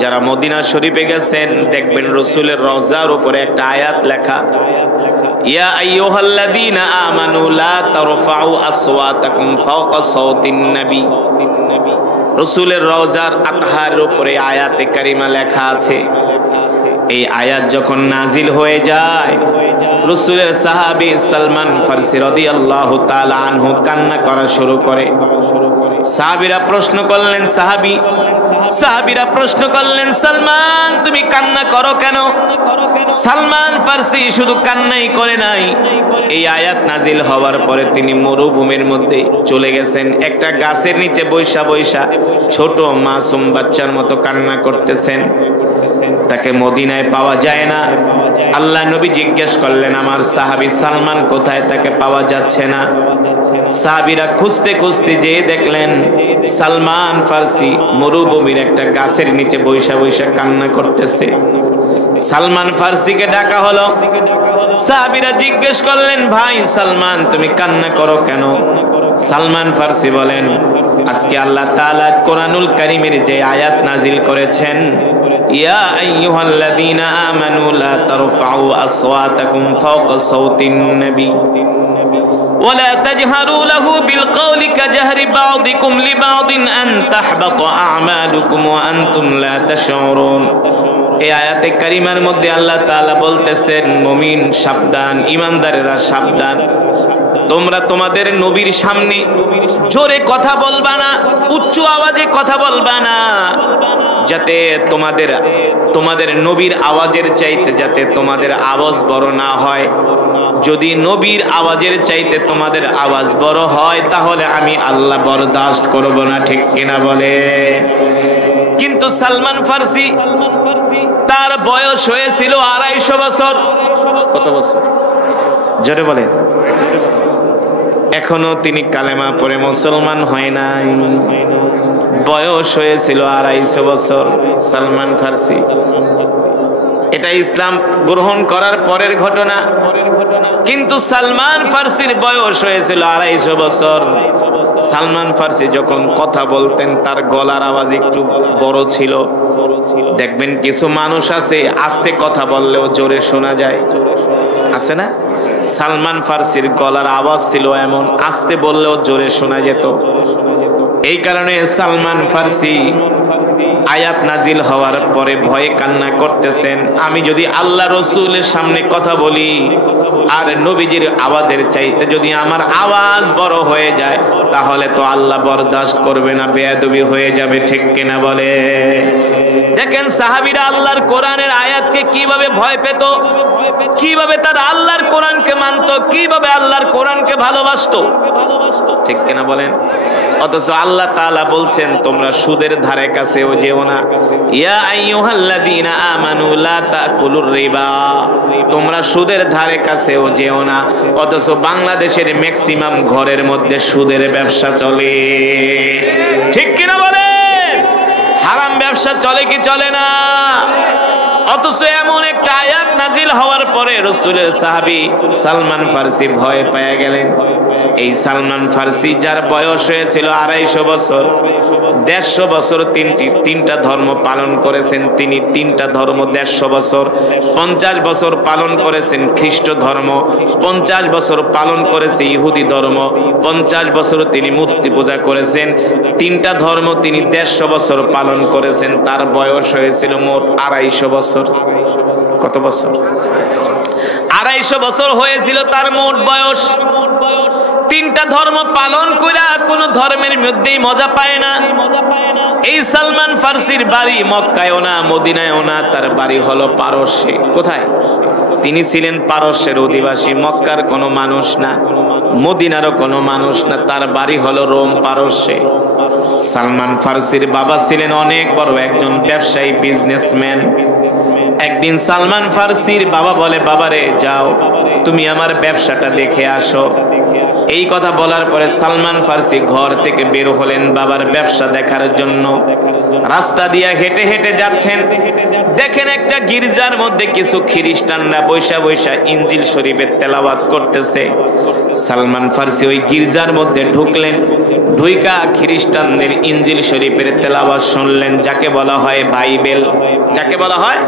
যারা মদিনা শরীফে গেছেন দেখবেন রাসূলের রওজার উপরে একটা আয়াত লেখা, ইয়া আইয়ুহাল্লাযীনা আমানু লা তারফাউ আসওয়াতাকুম ফাওকা সাওতিন নবী। রাসূলের রওজার আতহারের উপরে আয়াতে কারিমা লেখা আছে। এই আয়াত যখন নাজিল হয়ে যায়, রাসূলের সাহাবী সালমান ফারসি রাদিয়াল্লাহু তাআলা আনহু কান্না করা শুরু করে। সাহাবীরা প্রশ্ন করলেন, সাহাবীরা প্রশ্ন করলেন, সালমান তুমি কান্না করো কেন? সালমান ফারসি শুধু কান্নাই করে নাই, এই আয়াত নাজিল হওয়ার পরে তিনি মরুভূমির মধ্যে চলে গেছেন, একটা গাছের নিচে বৈশা বৈশা ছোট মাসুম বাচ্চার মতো কান্না করতেছেন। তাকে মদিনায় পাওয়া যায় না। আল্লাহ নবী জিজ্ঞেস করলেন, আমার সাহাবী সালমান কোথায়? তাকে পাওয়া যাচ্ছে না। সাহাবীরা খুঁজতে খুঁজতে যেয়ে দেখলেন সালমান ফারসি মরুভূমির একটা গাছের নিচে বৈশা বৈশা কান্না করতেছে। সালমান ফারসিকে ডাকা হলো। সাহাবীরা জিজ্ঞেস করলেন, ভাই সালমান তুমি কান্না করো কেন? সালমান ফারসি বলেন, আজকে আল্লাহ তাআলা কোরআনুল কারীমের যে আয়াত নাজিল করেছেন, ইয়া আইয়ুহাল্লাযীনা আমানু লা তারফাউ আসওয়াতাকুম ফাওকা সাওতিন নবী ওয়া লা তাজহারু লাহু বিল কওলি কাজহরি বা'দিকুম লিবা'দিন আন তাহবাতা আ'মালুকুম ওয়া আনতুম লা তাশউরুন। এই আয়াতে কারিমার মধ্যে আল্লাহ তাআলা বলতেছেন, মুমিন সাবধান, ঈমানদারেরা সাবধান, তোমরা তোমাদের নবীর সামনে জোরে কথা বলবা না, উচ্চ আওয়াজে কথা বলবা না, যাতে তোমাদের নবীর আওয়াজের চাইতে যাতে তোমাদের আওয়াজ বড় না হয়। যদি নবীর আওয়াজের চাইতে তোমাদের আওয়াজ বড় হয় তাহলে আমি আল্লাহ বরদাস্ত করব না, ঠিক কিনা বলে? কিন্তু সালমান ফারসি তার বয়স হয়েছিল 250 বছর। কত বছর? জোরে বলেন। এখনো তিনি কালেমা পড়ে মুসলমান হয় নাই। বয়স হয়েছিল 250 বছর সালমান ফারসি। এটা ইসলাম গ্রহণ করার পরের ঘটনা। কিন্তু সালমান ফারসির বয়স হয়েছিল 250 বছর। সালমান ফারসি যখন কথা বলতেন তার গলার আওয়াজ একটু বড় ছিল। দেখবেন কিছু মানুষ আছে আস্তে কথা বললেও জোরে শোনা যায়, আছে না? সালমান ফারসির গলার আওয়াজ ছিল এমন, আস্তে বললেও জোরে শোনা যেত। এই কারণে সালমান ফারসি আয়াত নাজিল হওয়ার পরে ভয়ে কান্না করতেছেন, আমি যদি আল্লাহ রসুলের সামনে কথা বলি আর নবীজির আওয়াজের চাইতে যদি আমার আওয়াজ বড় হয়ে যায় তাহলে তো আল্লাহ বরদাস্ত করবে না, বেয়াদবি হয়ে যাবে, ঠিক কিনা বলে? দেখেন সাহাবীরা আল্লাহর কোরআনের আয়াতকে কিভাবে ভয় পেত, কিভাবে তারা আল্লাহর কোরআনকে মানত, কিভাবে আল্লাহর কোরআনকে ভালোবাসতো, ঠিক কিনা বলেন? অথচ আল্লাহ তাআলা বলছেন তোমরা সুদের ধারে কাছেও যেও না। ইয়া আইয়ুহাল্লাযীনা আমানু লা তাকুলুর রিবা, তোমরা সুদের ধারে কাছেও যেও না। অথচ বাংলাদেশের ম্যাক্সিমাম ঘরের মধ্যে সুদের ব্যবসা চলে, ঠিক কিনা বলেন? হারাম ব্যবসা চলে কি চলে না? অথচ এমন একটা আয়াত নাজিল হওয়ার পরে রাসূলের সাহাবী সালমান ফারসি ভয় পেয়ে গেলেন। এই সালমান ফারসি যার বয়স হয়েছিল 250 বছর, 150 বছর তিনটা ধর্ম পালন করেছেন তিনি, 3টা ধর্ম 150 বছর, 50 বছর পালন করেছেন খ্রিস্ট ধর্ম, 50 বছর পালন করেছে ইহুদি ধর্ম, 50 বছর তিনি মূর্তি পূজা করেছেন, 3টা ধর্ম তিনি 150 বছর পালন করেছেন। তার বয়স হয়েছিল মোট 250 বছর। কত বছর? 250 বছর হয়েছিল তার মোট বয়স। 3টা ধর্ম পালন কইরা কোন ধর্মের মধ্যেই মজা পায় না। এই সালমান ফারসির বাড়ি মক্কায়ও না, মদিনায়ও না, তার বাড়ি হলো পারস্যে। কোথায়? তিনি ছিলেন পারস্যের অধিবাসী, মক্কার কোনো মানুষ না, মদিনারও কোনো মানুষ না, তার বাড়ি হলো রোম, পারস্যে। সালমান ফারসির বাবা ছিলেন অনেক বড় একজন ব্যবসায়ী, বিজনেসম্যান। একদিন সালমান ফারসির বাবা বলে, বাবারে যাও তুমি আমার ব্যবসাটা দেখে আসো। এই কথা বলার পরে সালমান ফারসি ঘর থেকে বের হলেন বাবার ব্যবসা দেখার জন্য। রাস্তা দিয়ে হেঁটে হেঁটে যাচ্ছেন, দেখেন একটা গির্জার মধ্যে কিছু খ্রিস্টানরা বৈশা বৈশা ইনজিল শরীফের তেলাওয়াত করতেছে। সালমান ফারসি ওই গির্জার মধ্যে ঢুকলেন, ঢুইকা খ্রিস্টানদের ইনজিল শরীফের তেলাওয়াত শুনলেন, যাকে বলা হয় বাইবেল, যাকে বলা হয়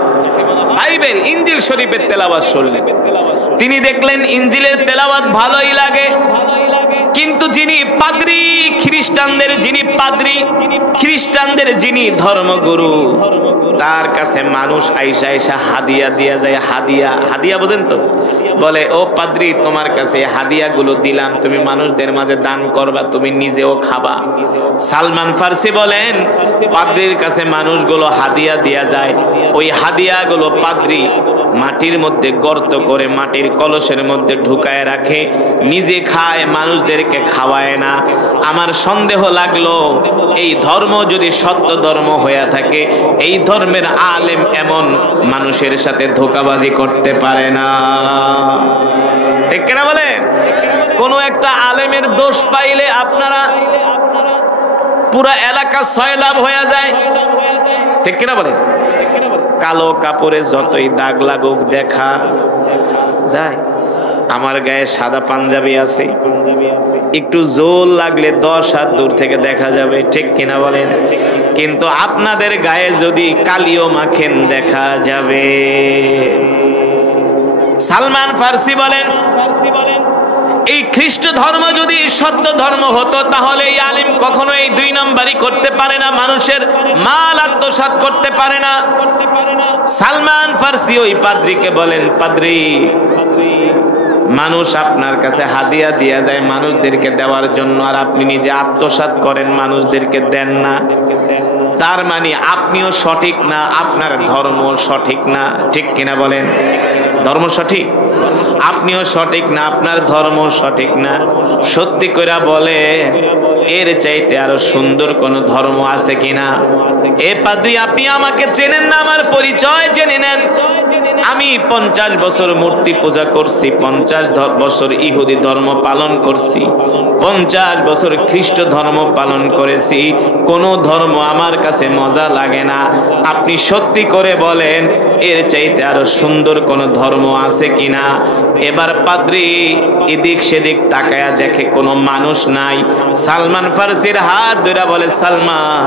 বাইবেল, ইনজিল শরীফের তেলাওয়াত শুনলেন। তিনি দেখলেন ইনজিলের তেলাওয়াত ভালোই লাগে, কিন্তু যিনি পাদ্রী, খ্রিস্টানদের যিনি পাদ্রী, খ্রিস্টানদের যিনি ধর্মগুরু, তার কাছে মানুষ আইসা আইসা হাদিয়া দিয়া যায়। হাদিয়া, হাদিয়া বোঝেন তো? বলে, ও পাদ্রী, তোমার কাছে হাদিয়াগুলো দিলাম, তুমি মানুষদের মাঝে দান করবা, তুমি নিজেও খাবা। সালমান ফার্সি বলেন, পাদ্রীর কাছে মানুষগুলো হাদিয়া দিয়া যায়, ওই হাদিয়াগুলো পাদ্রী মাটির মধ্যে গর্ত করে মাটির কলসের মধ্যে ঢুকায় রাখে, নিজে খায়, মানুষদেরকে খাওয়ায় না। আমার সন্দেহ লাগলো, এই ধর্ম যদি সত্য ধর্ম হয়ে থাকে, এই ধর্মের আলেম এমন মানুষের সাথে ধোঁকাবাজি করতে পারে না। ঠিক কিনা বলেন? কোন একটা আলেমের দোষ পাইলে আপনারা পুরা এলাকা সয়লাভ হয়ে যায়। ঠিক কিনা বলেন? কালো কাপড়ে যতই দাগ লাগুক দেখা যায়, আমার গায়ে সাদা পাঞ্জাবি আছে, একটু জোর লাগলে 10 হাত দূর থেকে দেখা যাবে। ঠিক কিনা বলেন? কিন্তু আপনাদের গায়ে যদি কালিও মাখেন দেখা যাবে। সালমান ফার্সি বলেন, এই খ্রিস্ট ধর্ম যদি সত্য ধর্ম হতো, তাহলে এই আলিম কখনো এই 2 নাম্বারই করতে পারে না, মানুষের মাল আত্মসাৎ করতে পারে না। সালমান ফার্সি ওই পাদ্রীকে বলেন, পাদ্রী, মানুষ আপনার কাছে হাদিয়া দিয়া যায় মানুষদেরকে দেওয়ার জন্য, আর আপনি নিজে আত্মসাৎ করেন, মানুষদেরকে দেন না। তার মানে আপনিও সঠিক না, আপনার ধর্ম সঠিক না। ঠিক কিনা বলেন? ধর্ম সঠিক, আপনিও সঠিক না, আপনার ধর্ম সঠিক না। সত্যি করে বলে, এর চাইতে আরো সুন্দর কোন ধর্ম আছে কিনা? এ পাদ্রী, আপনি আমাকে চেনেন না, আমার পরিচয় জেনে নেন। আমি 50 বছর মূর্তি পূজা করছি, 50 বছর ইহুদি ধর্ম পালন করছি, 50 বছর খ্রিস্ট ধর্ম পালন করেছি, কোন ধর্ম আমার কাছে মজা লাগে না। আপনি সত্যি করে বলেন, এর চাইতে আরো সুন্দর কোন ধর্ম আছে কিনা? এবার পাদ্রী এদিক সেদিক তাকায়া দেখে কোনো মানুষ নাই। সালমান ফার্সির হাত ধরে বলে, সালমান,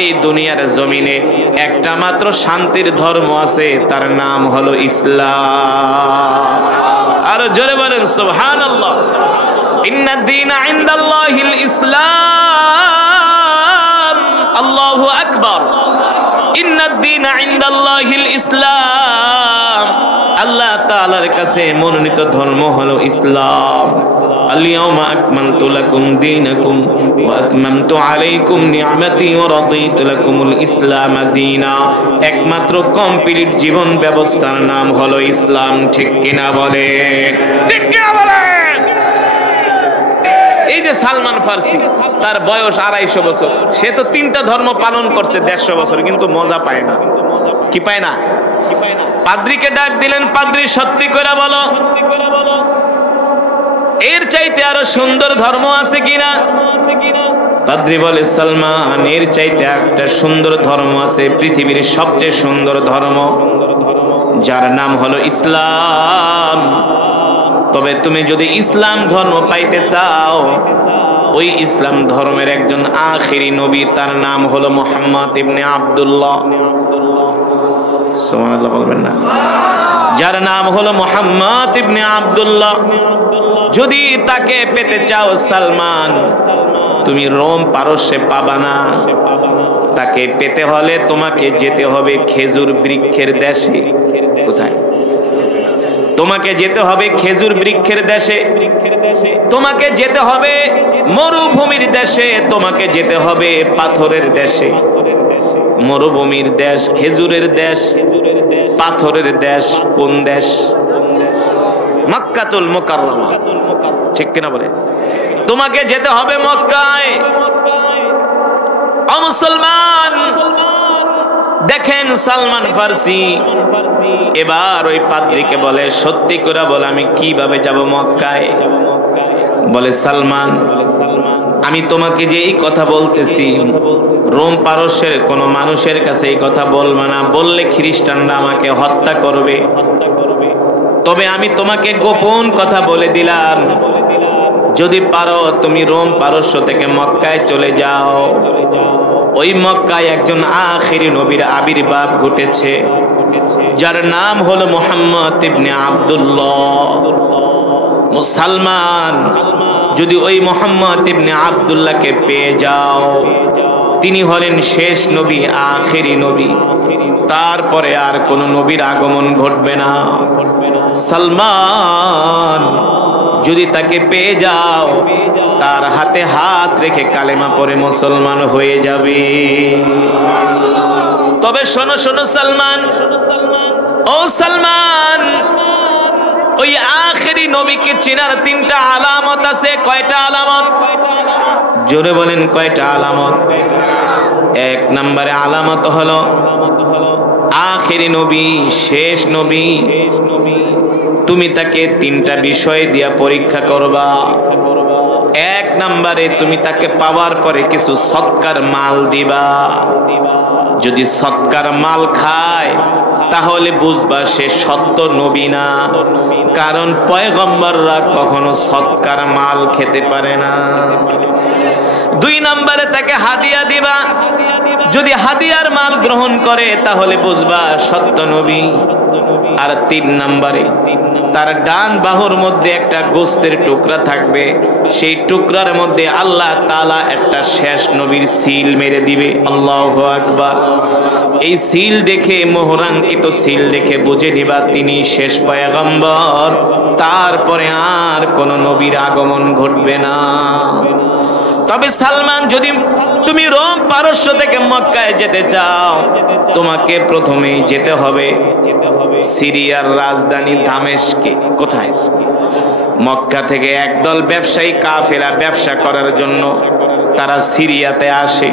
এই দুনিয়ার জমিনে একটা মাত্র শান্তির ধর্ম আছে, তার নাম হলো ইসলাম। আরো জোরে বলেন সুবহানাল্লাহ। ইন্নাদ দীনা ইনদাল্লাহিল ইসলাম। আল্লাহু আকবার। ইন্নাদ দীনা ইনদাল্লাহিল ইসলাম। আল্লাহ তাআলার কাছে মনোনীত ধর্ম হলো ইসলাম। আল-ইয়াওমা আকমালতু লাকুম দীনাকুম ওয়া আতমামতু আলাইকুম নি'মাতি ওয়া রাদিতু লাকুমুল ইসলাম দীনা। একমাত্র কমপ্লিট জীবন ব্যবস্থার নাম হলো ইসলাম। ঠিক কিনা বলে? ঠিক কিনা বলেন? এই যে সালমান ফার্সি, তার বয়স 250 বছর, সে তো 3টা ধর্ম পালন করছে 150 বছর, কিন্তু মজা পায় না। কি পায় না? পাদ্রীকে ডাক দিলেন, পাদ্রী, সত্যি করে বলো, এর চাইতে আরো সুন্দর ধর্ম আছে কিনা? পাদ্রী বলে, সালমান, এর চাইতে একটা সুন্দর ধর্ম আছে, পৃথিবীর সবচেয়ে সুন্দর ধর্ম, যার নাম হলো ইসলাম। তবে তুমি যদি ইসলাম ধর্ম পাইতে চাও, ওই ইসলাম ধর্মের একজন আখিরি নবী, তার নাম হলো মুহাম্মদ ইবনে আব্দুল্লাহ। সুবহানাল্লাহ বলবেন না? যার নাম হলো মুহাম্মদ ইবনে আব্দুল্লাহ। যদি তাকে পেতে চাও সালমান, তুমি রোম পারস্যে পাবা না। তাকে পেতে হলে তোমাকে যেতে হবে খেজুর বৃক্ষের দেশে। কোথায়? তোমাকে যেতে হবে খেজুর বৃক্ষের দেশে, তোমাকে যেতে হবে মরুভূমির দেশে, তোমাকে যেতে হবে পাথরের দেশে। মরুভূমির দেশ, খেজুরের দেশ, পাথরের দেশ কোন দেশ? মক্কাতুল মুকাররমা। ঠিক কিনা বলে? তোমাকে যেতে হবে মক্কায়। ও মুসলমান, দেখেন সালমান ফার্সি এবার ওই পাদ্রীকে বলে, সত্যি করে বলে, আমি কিভাবে যাব মক্কায়? বলে, সালমান, আমি তোমাকে যে এই কথা বলতেছি, রোম পারস্যের কোন মানুষের কাছে এই কথা বলবে না, বললে খ্রিস্টানরা আমাকে হত্যা করবে। তবে আমি তোমাকে গোপন কথা বলে দিলাম, যদি পারো তুমি রোম পারস্য থেকে মক্কায় চলে যাও। ওই মক্কায় একজন আখিরি নবীর আবির্ভাব ঘটেছে, যার নাম হলো মুহাম্মদ ইবনে আব্দুল্লাহ। মুসলমান যদি ওই মুহাম্মদ ইবনে আব্দুল্লাহকে পেয়ে যাও, তিনি হলেন শেষ নবী, আখিরি নবী। তারপরে আর কোন নবীর আগমন ঘটবে না। সালমান যদি তাকে পেয়ে যাও, তার হাতে হাত রেখে কালেমা পড়ে মুসলমান হয়ে যাবে। তবে শোনো শোনো সালমান, ও সালমান, ওই আখিরি নবীকে চেনার 3টা আলামত আছে। কয়টা আলামত? জোরে বলেন কয়টা আলামত? 1 নম্বরে আলামত হলো আখিরি নবী, শেষ নবী, তুমি তাকে 3টা বিষয় দিয়া পরীক্ষা করবা। 1 নম্বরে তুমি তাকে পাওয়ার পরে কিছু সৎকার মাল দিবা। যদি সৎকার মাল খায় তাহলে বুঝবা সে সত্য নবী না, কারণ পয়গম্বররা কখনো সৎকার মাল খেতে পারে না। 2 নম্বরে তাকে হাদিয়া দিবা। যদি হাদিয়ার মাল গ্রহণ করে তাহলে বুঝবা সত্য নবী। আর 3 নম্বরে তার ডান বাহুর মধ্যে একটা গোস্তের টুকরা থাকবে, সেই টুকরার মধ্যে আল্লাহ তাআলা একটা শেষ নবীর সিল মেরে দিবে। আল্লাহু আকবার। এই সিল দেখে, মোহরাঙ্কিত সিল দেখে বুঝে নিবা তিনি শেষ পয়গম্বর। তারপরে আর কোন নবীর আগমন ঘটবে না। তবে সালমান, যদি তুমি রোম পারস্য থেকে মক্কায় যেতে চাও, তোমাকে প্রথমেই যেতে হবে সিরিয়ার রাজধানী দামেস্কে। কোথায়? মক্কা থেকে একদল ব্যবসায়ী কাফেলা ব্যবসা করার জন্য তারা সিরিয়াতে আসে।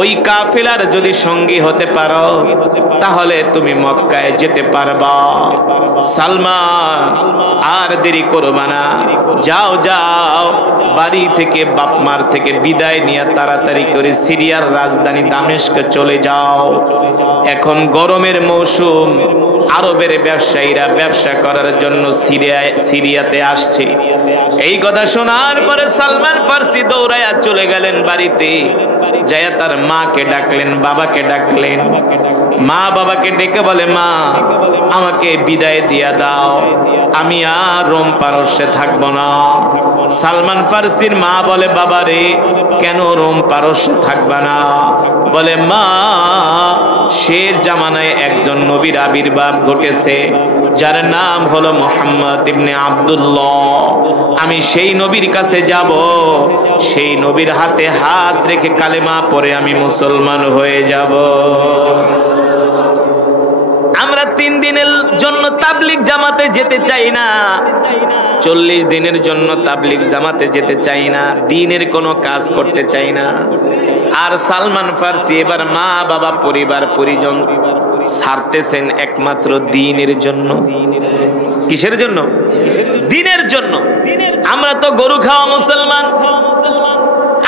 ওই কাফেলার যদি সঙ্গী হতে পারো তাহলে তুমি মক্কায় যেতে পারবা। সালমান, আর দেরি করবা না, যাও যাও, বাড়ি থেকে বাপমার থেকে বিদায় নিয়ে তাড়াতাড়ি করে সিরিয়ার রাজধানী দামেস্কে চলে যাও। এখন গরমের মৌসুম, আরবের ব্যবসায়ীরা ব্যবসা করার জন্য সিরিয়াতে আসছে। এই কথা শোনার পরে সালমান ফার্সি দৌড়ায়া চলে গেলেন বাড়িতে। যায়া তার মাকে ডাকলেন, বাবাকে ডাকলেন। মা বাবাকে ডেকে বলে, মা, আমাকে বিদায় দিয়া দাও, আমি আর রোম পারস্যে থাকবো না। সালমান ফার্সির মা বলে, বাবা রে, কেন রোম পারস্যে থাকবা না? বলে, মা, শেষ জামানায় একজন নবীর আবির্ভাব ঘটেছে, যার নাম হলো মুহাম্মদ ইবনে আব্দুল্লাহ। আমি সেই নবীর কাছে যাব, সেই নবীর হাতে হাত রেখে কালেমা পড়ে আমি মুসলমান হয়ে যাব। আমরা 3 দিনের জন্য তাবলিগ জামাতে যেতে চাই না, 40 দিনের জন্য তাবলিগ জামাতে যেতে চাই না, দ্বীনের কোনো কাজ করতে চাই না। আর সালমান ফার্সি এবার মা বাবা পরিবার পরিজন ছাড়তেছেন একমাত্র দ্বীনের জন্য। কিসের জন্য? দ্বীনের জন্য। আমরা তো গরু খাওয়া মুসলমান,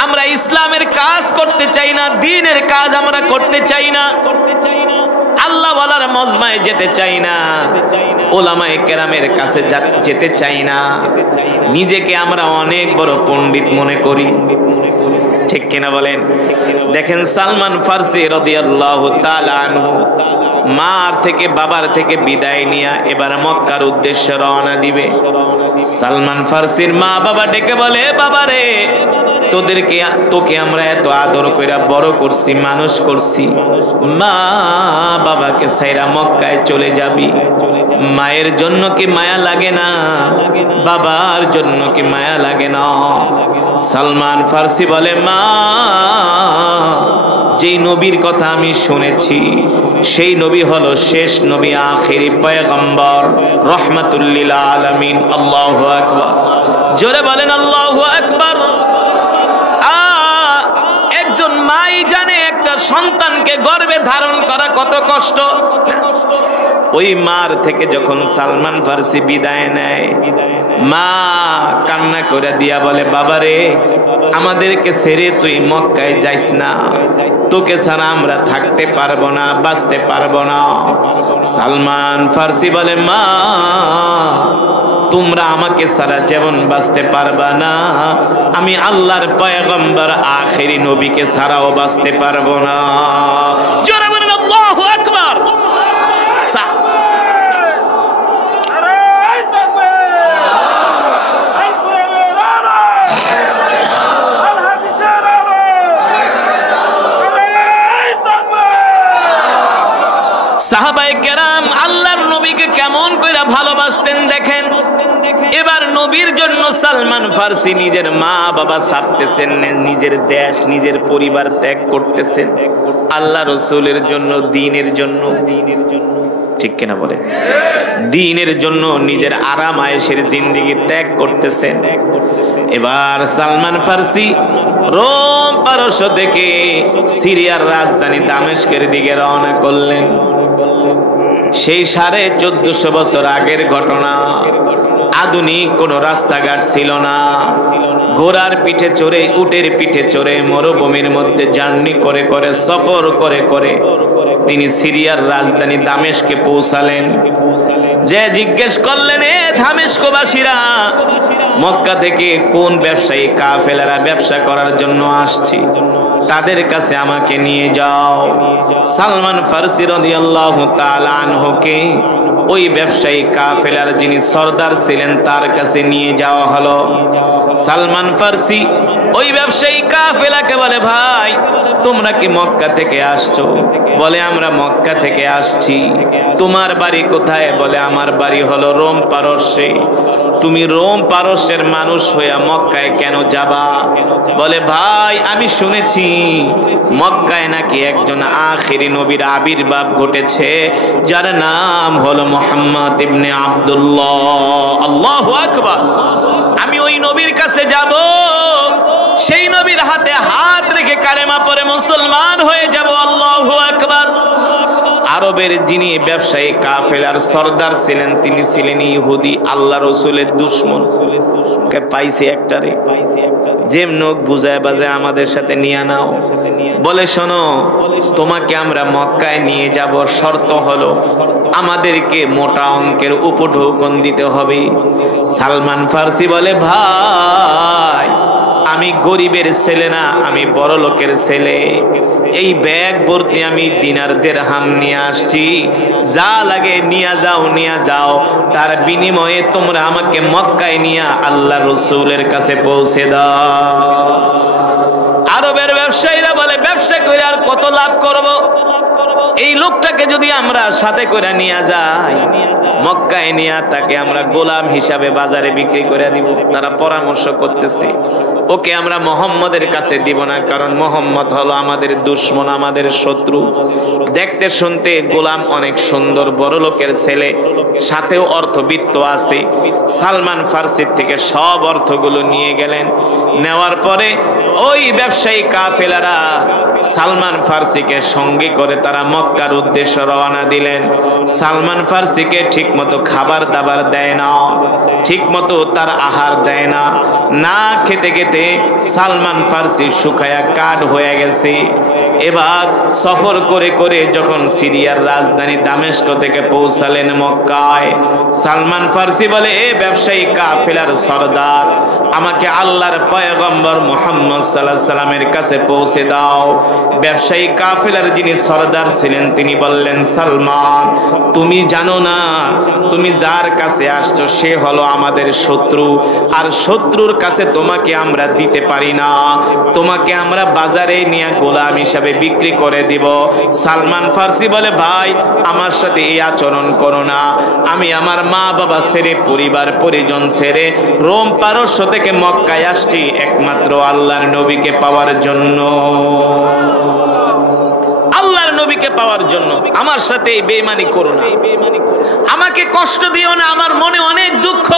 আমরা ইসলামের কাজ করতে চাই না, দ্বীনের কাজ আমরা করতে চাই না, আল্লাহ ওয়ালার মজমায় যেতে চাই না, ওলামায়ে কেরামের কাছে যেতে চাই না। নিজেকে আমরা অনেক বড় পণ্ডিত মনে করি, ঠিক কিনা বলেন? দেখেন সালমান ফার্সি রাদিয়াল্লাহু তাআলা আনহু মার থেকে বাবার থেকে বিদায় নিয়ে এবার মক্কার উদ্দেশ্যে রওনা দিবে। সালমান ফার্সির মা বাবা ডেকে বলে, বাবা রে, তোকে আমরা এত আদর কইরা বড় করছি, মানুষ করছি, মা বাবাকে ছাইরা মক্কায় চলে যাবি, মায়ের জন্য কি মায়া লাগে না? বাবার জন্য কি মায়া লাগে না? সালমান ফার্সি বলে, মা, যেই নবীর কথা আমি শুনেছি সেই নবী হলো শেষ নবী, আখিরি পয়গম্বর, রহমাতুল লিল আলামিন। আল্লাহু আকবার। জোরে বলেন আল্লাহু আকবার। একজন মাই জানে একটা সন্তানকে গর্ভে ধারণ করা কত কষ্ট। ওই মার থেকে যখন সালমান ফার্সি বিদায় নেয়, মা কান্না করে দিয়া বলে, বাবারে আমাদেরকে ছেড়ে তুই মক্কায় যাইস না, তোকে ছাড়া আমরা থাকতে পারবো না, বাঁচতে পারবো না। সালমান ফার্সি বলে, মা তোমরা আমাকে ছাড়া যেমন বাঁচতে পারবা না, আমি আল্লাহর পয়গম্বর আখেরি নবীকে ছাড়াও বাঁচতে পারবো না। জোরে বলেন আল্লাহু আকবার। সাহাবায়ে কেরাম আল্লাহর নবীকে কেমন কইরা ভালোবাসতেন দেখেন। এবার নবীর জন্য সালমান ফার্সি নিজের মা বাবা ছাড়তেছেন, নিজের দেশ নিজের পরিবার ত্যাগ করতেছেন আল্লাহ রাসূলের জন্য, দ্বীনের জন্য। ঠিক কিনা বলে? দ্বীনের জন্য নিজের আরাম আয়েশের জিন্দেগি ত্যাগ করতেছেন। এবার সালমান ফার্সি রোম পারস্য থেকে সিরিয়ার রাজধানী দামেস্কের দিকে রওনা করলেন। সেই 1450 বছর আগের ঘটনা। আধুনিক কোনো রাস্তাঘাট ছিল না। ঘোড়ার পিঠে চড়ে, উটের পিঠে চড়ে মরুভূমির মধ্যে জার্নি করে করে, সফর করে করে তিনি সিরিয়ার রাজধানী দামেস্কে পৌঁছালেন। যে জিজ্ঞেস করলেন, এ দামেস্কবাসীরা, মক্কা থেকে কোন ব্যবসায়ী কাফেলারা ব্যবসা করার জন্য আসছে, তাদের কাছে আমাকে নিয়ে যাও। সালমান ফার্সি রাদিয়াল্লাহু তাআলা আনহুকে ওই ব্যবসায়ী কাফেলার যিনি সরদার ছিলেন তার কাছে নিয়ে যাওয়া হলো। সালমান ফার্সি ওই ব্যবসায়ী কাফেলাকে বলে, ভাই তোমরা কি মক্কা থেকে আসছো? বলে, আমরা মক্কা থেকে আসছি। তোমার বাড়ি কোথায়? বলে, আমার বাড়ি হলো রোম পারস্যে। তুমি রোম পারস্যের মানুষ হইয়া মক্কায় কেন যাবা? বলে, ভাই আমি শুনেছি মক্কায় নাকি একজন আখিরি নবীর আবির্ভাব ঘটেছে, যার নাম হলো মুহাম্মদ ইবনে আব্দুল্লাহ। আল্লাহু আকবার। আমি ওই নবীর কাছে যাব, সেই নবীর হাতে হাত রেখে কালেমা পড়ে মুসলমান হয়ে যাব। আল্লাহু আকবার। আরবের যিনি ব্যবসায়ী কাফেলার সরদার ছিলেন, তিনি ছিলেন ইহুদি, আল্লাহ রাসূলের দুশমন। কে পাইছে একটারে, যেমনক বুঝায় বাজায় আমাদের সাথে নিয়ে নাও। বলে, শোনো, তোমাকে আমরা মক্কায় নিয়ে যাব, শর্ত হলো আমাদেরকে মোটা অঙ্কের উপঢৌকন দিতে হবে। সালমান ফার্সি বলে, ভাই আমি গরিবের ছেলে না, আমি বড় লোকের ছেলে। এই ব্যাগ ভর্তি আমি দিনার দিরহাম নিয়ে আসছি, যা লাগে নিয়ে যাও, নিয়ে যাও। তার বিনিময়ে তোমরা আমাকে মক্কায় নিয়ে আল্লাহ রাসূলের কাছে পৌঁছে দাও। আরবের ব্যবসায়ীরা বলে, ব্যবসা করে আর কত লাভ করব? এই লোকটাকে যদি আমরা সাথে করে নিয়ে যাই, মক্কায় নিয়ে তাকে আমরা গোলাম হিসাবে বাজারে বিক্রি করে দিব। তারা পরামর্শ করতেছে, ওকে আমরা মুহাম্মদের কাছে দিব না, কারণ মুহাম্মদ হলো আমাদের দুশমন, আমাদের শত্রু। দেখতে শুনতে গোলাম অনেক সুন্দর, বড় লোকের ছেলে, সাথেও অর্থবিত্ত আছে। সালমান ফার্সির থেকে সব অর্থগুলো নিয়ে গেলেন। নেওয়ার পরে ওই ব্যবসায়ী কাফেলারা সালমান ফার্সিকে সঙ্গী করে তারা মক্কার উদ্দেশ্যে রওনা দিলেন। সালমান ফার্সিকে ঠিকমতো খাবার দাবার দেয় না, ঠিকমতো তার আহার দেয় না। না খেতে খেতে সালমান ফার্সি শুকায়া কাঠ হয়ে গেছে। এবার সফর করে করে যখন সিরিয়ার রাজধানী দামেস্ক থেকে পৌঁছালেন মক্কায়, সালমান ফার্সি বলে, এ ব্যবসায়ী কাফেলার সরদার, আমাকে আল্লাহর পয়গম্বর মুহাম্মদ সাল্লাল্লাহু আলাইহি সাল্লামের কাছে পৌঁছে দাও। ব্যবসায়ী কাফেলার যিনি সরদার ছিলেন তিনি বললেন, সালমান তুমি জানো না, তুমি যার কাছে আসছো সে হলো আমাদের শত্রু, আর শত্রুর কাছে তোমাকে আমরা দিতে পারি না, তোমাকে আমরা বাজারে নিয়ে গোলাম হিসাবে বিক্রি করে দিব। সালমান ফার্সি বলে, ভাই আমার সাথে এই আচরণ করো না, আমি আমার মা বাবা ছেড়ে, পরিবার পরিজন ছেড়ে রোম পারস্য থেকে মক্কায় আসছি একমাত্র আল্লাহর নবীকে পাওয়ার জন্য, আল্লাহর নবীকে পাওয়ার জন্য। আমার সাথে বেঈমানি করো না, আমাকে কষ্ট দিও না, আমার মনে অনেক দুঃখ।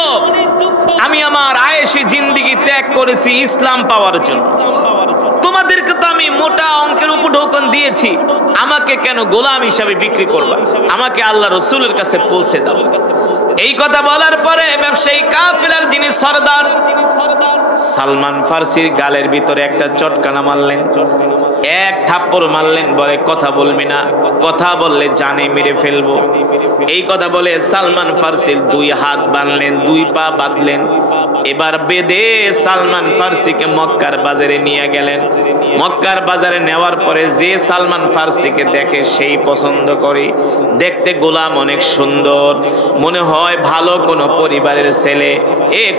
আমি আমার আয়েশি জিন্দেগি ত্যাগ করেছি ইসলাম পাওয়ার জন্য। তোমাদেরকে তো আমি মোটা অঙ্কের উপঢৌকন দিয়েছি, আমাকে কেন গোলাম হিসাবে বিক্রি করবা? আমাকে আল্লাহ রাসূলের কাছে পৌঁছে দাও। এই কথা বলার পরে ব্যবসায়ী কাফেলার যিনি সরদার সালমান ফার্সির গালের ভিতরে একটা চটকানা মারলেন, এক থাপ্পড় মারলেন, বলে কথা বলবি না, কথা বললে জানে মেরে ফেলবো। এই কথা বলে সালমান ফার্সির দুই হাত বাঁধলেন, দুই পা বাঁধলেন। এবার বেঁধে সালমান ফার্সিকে মক্কার বাজারে নিয়ে গেলেন। মক্কার বাজারে নেওয়ার পরে যে সালমান ফার্সিকে দেখে সেই পছন্দ করে। দেখতে গোলাম অনেক সুন্দর, মনে হয় ভালো কোনো পরিবারের ছেলে।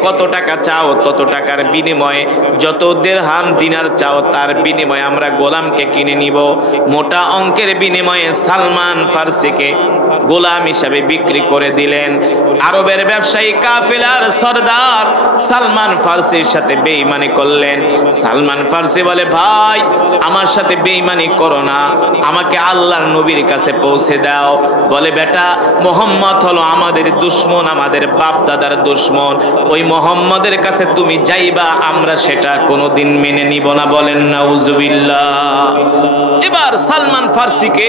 কত টাকা চাও? তত টাকার বিনিময়ে, যত দিরহাম দিনার চাও তার বিনিময়ে আমরা গোলামকে কিনে নিব। মোটা অঙ্কের বিনিময়ে সালমান ফার্সিকে গোলাম হিসাবে বিক্রি করে দিলেন। আরবের ব্যবসায়ী কাফেলার সরদার সালমান ফার্সির সাথে বেঈমানি করলেন। সালমান ফার্সি বলে, ভাই আমার সাথে বেঈমানি করো না, আমাকে আল্লাহর নবীর কাছে পৌঁছে দাও। বলে, বেটা মুহাম্মদ হলো আমাদের দুশমন, আমাদের বাপ দাদার দুশমন, ওই মুহাম্মদের কাছে তুমি যাইবা, আমরা সেটা কোনোদিন মেনে নিব না। বলেন নাউজুবিল্লাহ। এবার সালমান ফার্সিকে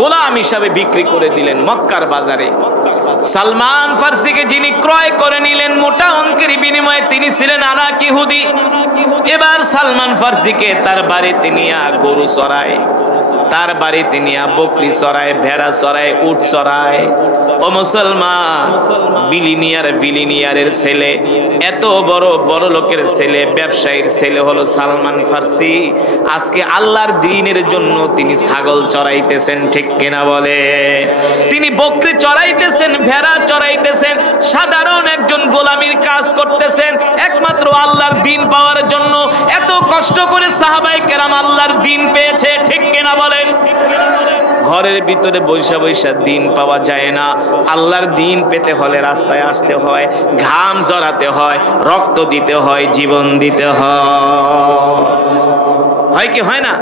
গোলাম হিসাবে বিক্রি করে দিলেন মক্কার বাজারে। সালমান ফার্সিকে যিনি ক্রয় করে নিলেন মোটা অঙ্কের বিনিময়ে, তিনি ছিলেন আরাক ইহুদি। এবার সালমান ফার্সিকে তার বাড়িতে নিয়ে গরু চড়ায়, তার বাড়িতে নিয়ে বকরি চড়ায়, ভেড়া চড়ায়, উট চড়ায়। ও মুসলমান, বিলিনিয়ারের ছেলে, এত বড় বড় লোকের ছেলে, ব্যবসায়ীর ছেলে হলো সালমান ফার্সি। আজকে আল্লাহর দ্বীনের জন্য তিনি ছাগল চড়াইতেছেন, ঠিক কিনা বলে? তিনি বকরি চড়াইতেছেন, ভেড়া চড়াইতেছেন, সাধারণ একজন গোলামির কাজ করতেছেন একমাত্র আল্লাহর দ্বীন পাওয়ার জন্য। এত কষ্ট করে সাহাবায়ে কেরাম আল্লাহর দ্বীন পেয়েছে, ঠিক কিনা বলেন? ঘরের ভিতরে বৈশা বৈশা দিন পাওয়া যায় না। আল্লাহর দিন পেতে হলে রাস্তায় আসতে হয়, ঘাম ঝরাতে হয়, রক্ত দিতে হয়, জীবন দিতে হয় কি হয় না?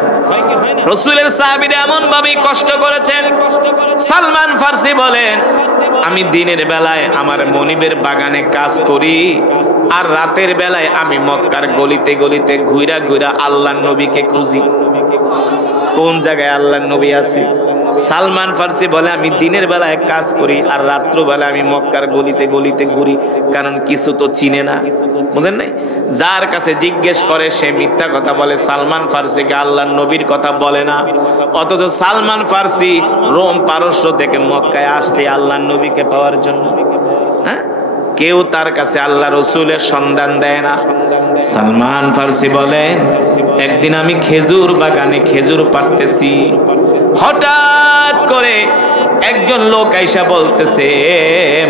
রাসূলের সাহাবীরা এমন ভাবে কষ্ট করেছেন। সালমান ফার্সি বলেন, আমি দিনের বেলায় আমার মনিবের বাগানে কাজ করি, আর রাতের বেলায় আমি মক্কার গলিতে গলিতে ঘুরা ঘুরা আল্লাহর নবীকে খুঁজি, কোন জায়গায় আল্লাহর নবী আছে। সালমান ফার্সি বলে, আমি দিনের বেলায় কাজ করি আর রাত্র বেলায় আমি মক্কার গলিতে গলিতে ঘুরি, কারণ কিছু তো চিনে না, বুঝেন নাই? যার কাছে জিজ্ঞেস করে সে মিথ্যা কথা বলে। সালমান ফার্সিকে আল্লাহর নবীর কথা বলে না, অথচ সালমান ফার্সি রোম পারস্য থেকে মক্কায় আসছে আল্লাহর নবীকে পাওয়ার জন্য। হ্যাঁ, কেউ তার কাছে আল্লাহ রসুলের সন্ধান দেয় না। সালমান ফার্সি বলেন, একদিন আমি খেজুর বাগানে খেজুর পাড়তেছি, হঠাৎ করে একজন লোক আইসা বলতেছে,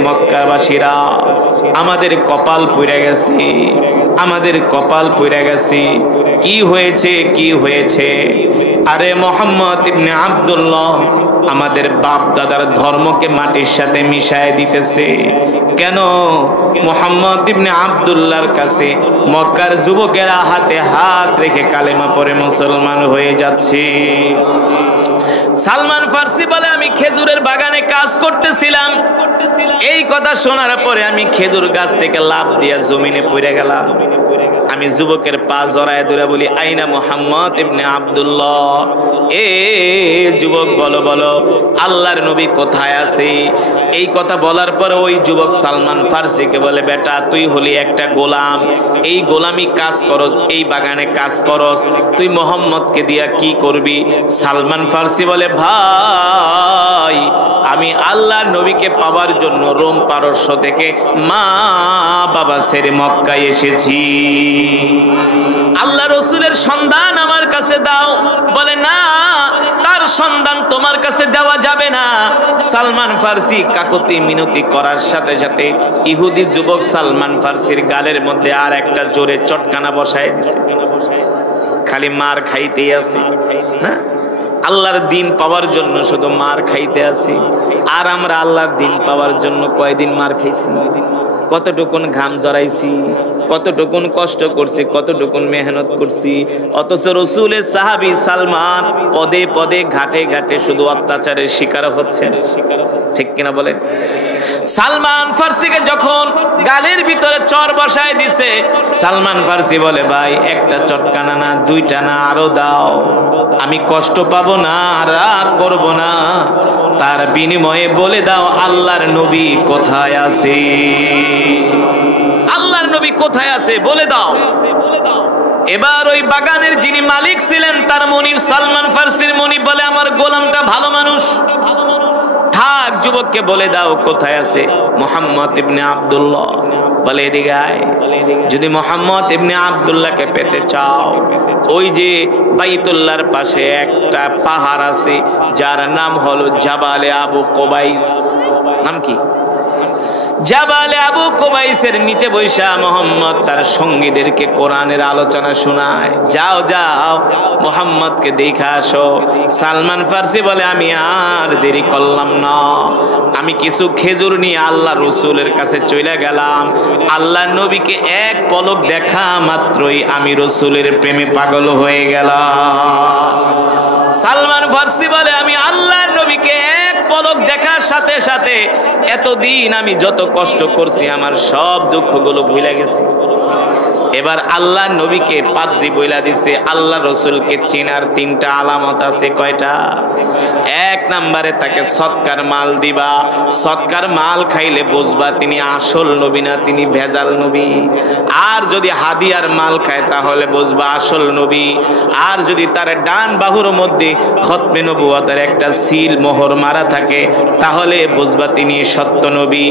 মক্কাবাসীরা আমাদের কপাল পুড়ে গেছে, আমাদের কপাল পুড়ে গেছে। কি হয়েছে, কি হয়েছে? আরে মুহাম্মদ ইবনে আব্দুল্লাহ আমাদের বাপ দাদার ধর্মকে মাটির সাথে মিশায় দিতেছে। কেন? মুহাম্মদ ইবনে আব্দুল্লাহর কাছে মক্কার যুবকেরা হাতে হাত রেখে কালেমা পড়ে মুসলমান হয়ে যাচ্ছে। সালমান ফার্সি বলে, আমি খেজুরের বাগানে কাজ করতেছিলাম, এই কথা শোনার পরে আমি খেজুর গাছ থেকে লাফ দিয়া জমিনে পড়ে গেলাম। আমি যুবকের পা জড়ায় ধরে বলি, আইনা মুহাম্মদ ইবনে আব্দুল্লাহ, এ যুবক বলো বলো আল্লাহর নবী কোথায় আছে? এই কথা বলার পরে ওই যুবক সালমান ফার্সিকে বলে, বেটা তুই হলি একটা গোলাম, এই গোলামি কাজ করস, এই বাগানে কাজ করস, তুই মুহাম্মদকে দিয়া কি করবি? সালমান ফার্সি বলে, ভাই আমি আল্লাহর নবীকে পাওয়ার জন্য রোম পারস্য থেকে মা বাবা ছেড়ে মক্কায় এসেছি, আল্লাহ রসুলের সন্ধান আমার কাছে দাও। বলে, না, তার সন্ধান তোমার কাছে দেওয়া যাবে না। সালমান ফার্সি কাকুতি মিনতি করার সাথে সাথে ইহুদি যুবক সালমান ফার্সির গালের মধ্যে আর একটা জোরে চটকানা বসায় দিছে। খালি মার খাইতেই আছে না, আল্লাহর দিন পাওয়ার জন্য শুধু মার খাইতে আছি। আর আমরা আল্লাহর দিন পাওয়ার জন্য কয়দিন মার খাইছি, কতটুকুন ঘাম জড়াইছি, কতটুকুন কষ্ট করছি, কতটুকুন মেহনত করছি। অথচ রসুলের সাহাবী সালমান পদে পদে ঘাটে ঘাটে শুধু অত্যাচারের শিকার হচ্ছেন, ঠিক কিনা বলেন? সালমান ফার্সিকে যখন গালের ভিতরে চর বসায় দিছে, সালমান ফার্সি বলে, ভাই একটা চটকানা না, দুইটা না, আরো দাও। আমি কষ্ট পাবো না, রাগ করব না, তার বিনিময়ে বলে দাও আল্লাহর নবী কোথায় আছে, আল্লাহর নবী কোথায় আছে বলে দাও। এবার ওই বাগানের যিনি মালিক ছিলেন তার মনিব সালমান ফার্সির মনিব বলে আমার গোলামটা ভালো মানুষ, থাক যুবককে বলে দাও কোথায় আছে মুহাম্মদ ইবনে আব্দুল্লাহ। বলে এদিকে আয়, যদি মুহাম্মদ ইবনে আব্দুল্লাহকে পেতে চাও ওই যে বাইতুল্লাহর পাশে একটা পাহাড় আছে যার নাম হলো জাবালে আবু কুবাইস। নাম কি? জাবালে আবু কুবাইসের নিচে বৈশা মোহাম্মদ তার সঙ্গীদেরকে কোরআনের আলোচনা শোনায়। যাও যাও মোহাম্মদকে দেখা আসো। সালমান ফার্সি বলে আমি আর দেরি করলাম না, আমি কিছু খেজুর নিয়ে আল্লাহ রসুলের কাছে চলে গেলাম। আল্লাহ নবীকে এক পলক দেখা মাত্রই আমি রসুলের প্রেমে পাগল হয়ে গেলাম। সালমান ফার্সি বলে আমি আল্লাহর নবীকে এক পলক দেখার সাথে সাথে এতদিন আমি যত কষ্ট করছি আমার সব দুঃখগুলো ভুলে গেছি। এবার আল্লাহ নবীকে পাদ্রী বইলা দিছে আল্লাহ রসুলকে চেনার তিনটা আলামত আছে। কয়টা? এক নম্বরে তাকে সৎকার মাল দিবা, সৎকার মাল খাইলে বুঝবা তিনি আসল নবী না তিনি ভেজাল নবী। আর যদি হাদিয়ার মাল খায় তাহলে বুঝবা আসল নবী। আর যদি তার ডান বাহুর মধ্যে খতমে নবুয়তের একটা সিল মোহর মারা থাকে তাহলে বুঝবা তিনি সত্য নবী।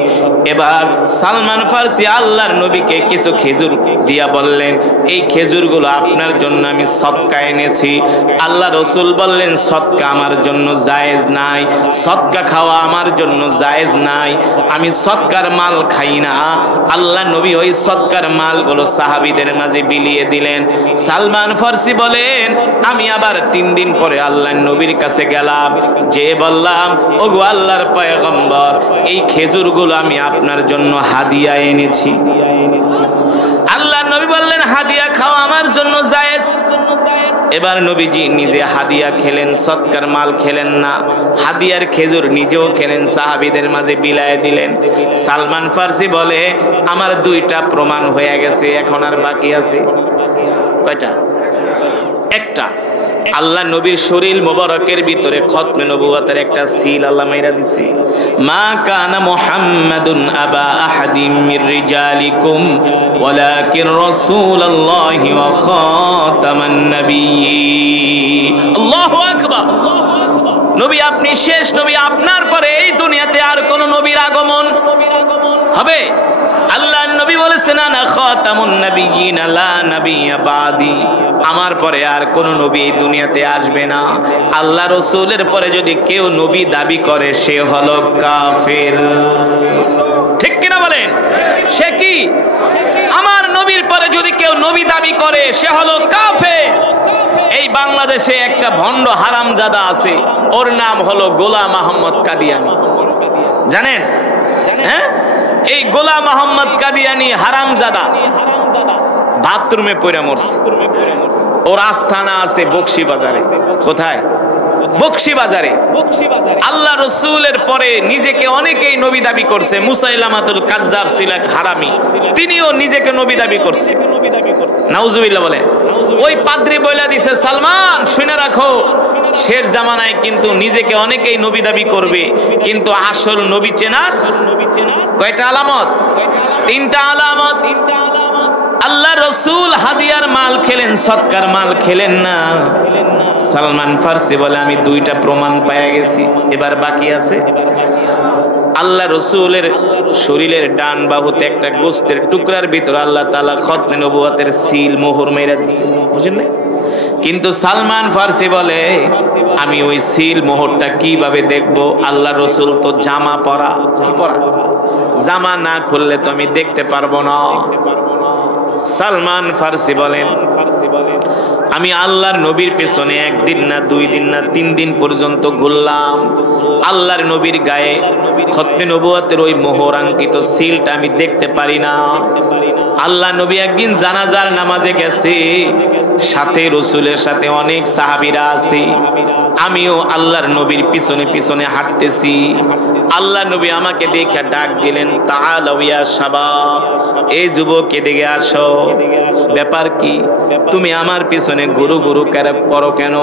এবার সালমান ফার্সি আল্লাহর নবীকে কিছু খেজুর দিয়া বললেন এই খেজুরগুলো আপনার জন্য আমি সদকা এনেছি। আল্লাহ রসুল বললেন সদকা আমার জন্য জায়েজ নাই, সদকা খাওয়া আমার জন্য জায়েজ নাই, আমি সদকার মাল খাই না। আল্লাহ নবী ওই সদকার মালগুলো সাহাবীদের মাঝে বিলিয়ে দিলেন। সালমান ফার্সি বলেন আমি আবার 3 দিন পরে আল্লাহ নবীর কাছে গেলাম, যে বললাম ওগো আল্লাহর পয়গম্বর এই খেজুরগুলো আমি আপনার জন্য হাদিয়া এনেছি। আল্লাহ নবী বললেন হাদিয়া খাওয়া আমার জন্য জায়েজ। এবার নবীজি নিজে হাদিয়া খেলেন, সৎকার মাল খেলেন না, হাদিয়ার খেজুর নিজেও খেলেন, সাহাবীদের মাঝে বিলায় দিলেন। সালমান ফার্সি বলে আমার 2টা প্রমাণ হয়ে গেছে, এখন আর বাকি আছে কয়টা? একটা, আল্লাহ নবীর শরীর মোবারকের ভিতরে খতমে নবুয়তের একটা সিল আল্লাহ মাইরা দিছে। মা কানা মুহাম্মাদুন আবা আহাদিম মির রিজালিকুম ওয়ালাকিন রাসূলুল্লাহি ওয়া খাতামান নাবিয়্যিন। আল্লাহু আকবার। নবী আপনি শেষ নবী, আপনার পরে এই দুনিয়াতে আর কোন নবীর আগমন হবে? আল্লাহ নবী বলেছেন আনা খাতামুন নাবিয়্যিন লা নাবিয়্যা বাদি, আমার পরে আর কোন নবী এই দুনিয়াতে আসবে না। আল্লাহ রসুলের পরে যদি কেউ নবী দাবি করে সে হলো কাফের। ঠিক কিনা বলেন? সে কি? আমার নবীর পরে যদি কেউ নবী দাবি করে সে হলো কাফের। এই বাংলাদেশে একটা ভণ্ড হারামজাদা আছে, ওর নাম হলো গোলাম আহমদ কাদিয়ানি। জানেন? হ্যাঁ, এই গোলাম আহমদ কাদিয়ানি হারামজাদা বাথরুমে পড়ে মরছে। ওর আস্থানা আছে বকশীবাজারে। কোথায়? বকশীবাজারে। আল্লাহ রসুলের পরে নিজেকে অনেকেই নবী দাবি করছে। মুসাইলামাতুল কাজ্জাব ছিল এক হারামি, তিনিও নিজেকে নবী দাবি করছে। নাউজুবিল্লাহ বলেন। ওই পাদ্রী বইলা দিছে সালমান শুনে রাখো, শেষ জামানায় কিন্তু নিজেকে অনেকেই নবী দাবি করবে, কিন্তু আসল নবী চেনার কয়টা আলামত? 3টা আলামত। আল্লাহ রসুল হাদিয়ার মাল খেলেন, সৎকার মাল খেলেন না। সালমান ফার্সি বলে আমি 2টা প্রমাণ পেয়ে গেছি, এবার বাকি আছে। আল্লাহ রসুলের শরীরের ডান বাহুতে একটা গোস্তের টুকরার ভিতরে আল্লাহ তাআলা খতমে নবুয়তের সিল মোহর মেরা দিছে, বুঝেন না? কিন্তু সালমান ফার্সি বলে আমি ওই সিল মোহরটা কিভাবে দেখবো? আল্লাহ রসুল তো জামা পরা, কি পরা? জামা না খুললে তো আমি দেখতে পারবো না। সালমান ফার্সি বলেন আমি আল্লাহর নবীর পেছনে 1 দিন না 2 দিন না 3 দিন পর্যন্ত ঘুরলাম। আল্লাহর নবীর গায়ে খতমে নবুয়তের ওই মোহরাঙ্কিত সিলটা আমি দেখতে পারি না। আল্লাহ নবী একদিন জানাজার নামাজে গেছে, সাথে রসুলের সাথে অনেক সাহাবীরা আছে, আমিও আল্লাহর নবীর পিছনে পিছনে হাঁটতেছি। আল্লাহ নবী আমাকে দেখে ডাক দিলেন তাআলাউ ইয়া শাবাব, এই যুবক এদিকে আসো। ব্যাপার কি? তুমি আমার পিছনে গুরু গুরু করো কেন?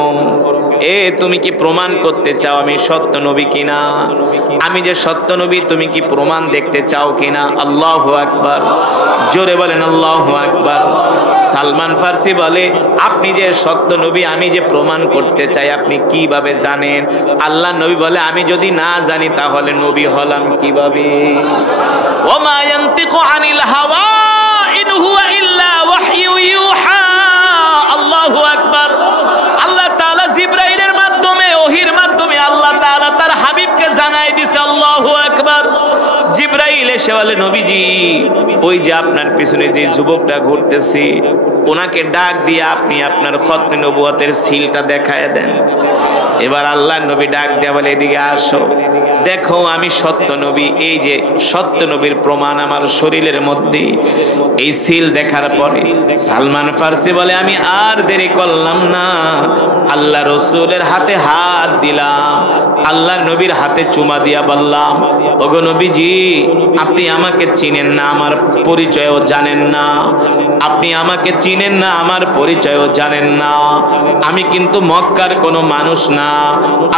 তুমি কি প্রমাণ করতে চাও আমি সত্য নবী কিনা? আমি যে সত্য নবী তুমি কি প্রমাণ দেখতে চাও কিনা? আল্লাহু আকবার, জোরে বলেন আল্লাহু আকবার। সালমান ফার্সি বলে, আপনি যে সত্য নবী আমি যে প্রমাণ করতে চাই আপনি কিভাবে জানেন? আল্লাহ নবী বলে, আমি যদি না জানি তাহলে নবী হলাম কিভাবে? ওমা ইয়ানতিকু আনিল হাওয়া ইন হুয়া ইল্লা ওয়াহয়ু ইউহা। আল্লাহু আকবার। আল্লাহ তাআলা জিবরাইলের মাধ্যমে, ওহীর মাধ্যমে আল্লাহ তাআলা তার হাবিবকে জানাই দিয়েছে। আল্লাহু আকবার। জিবরাইল এসে বলে, নবীজি ওই যে আপনার পিছনে যে যুবকটা ঘুরতেছে ওনাকে ডাক দিয়ে আপনি আপনার খতমে নবুয়তের সিলটা দেখায় দেন। এবার আল্লাহ নবী ডাক দেয়া বলে, এদিকে আসো, দেখো আমি সত্য নবী। এই যে সত্য নবীর প্রমাণ আমার শরীরের মধ্যে। এই সিল দেখার পরে সালমান ফার্সি বলে, আমি আর দেরি করলাম না, আল্লাহ রসুলের হাতে হাত দিলাম, আল্লাহ নবীর হাতে চুমা দিয়া বললাম, ওগো নবীজি আপনি আমাকে চিনেন না, আমার পরিচয়ও জানেন না, আপনি আমাকে চিনেন না, আমার পরিচয়ও জানেন না, আমি কিন্তু মক্কার কোনো মানুষ না।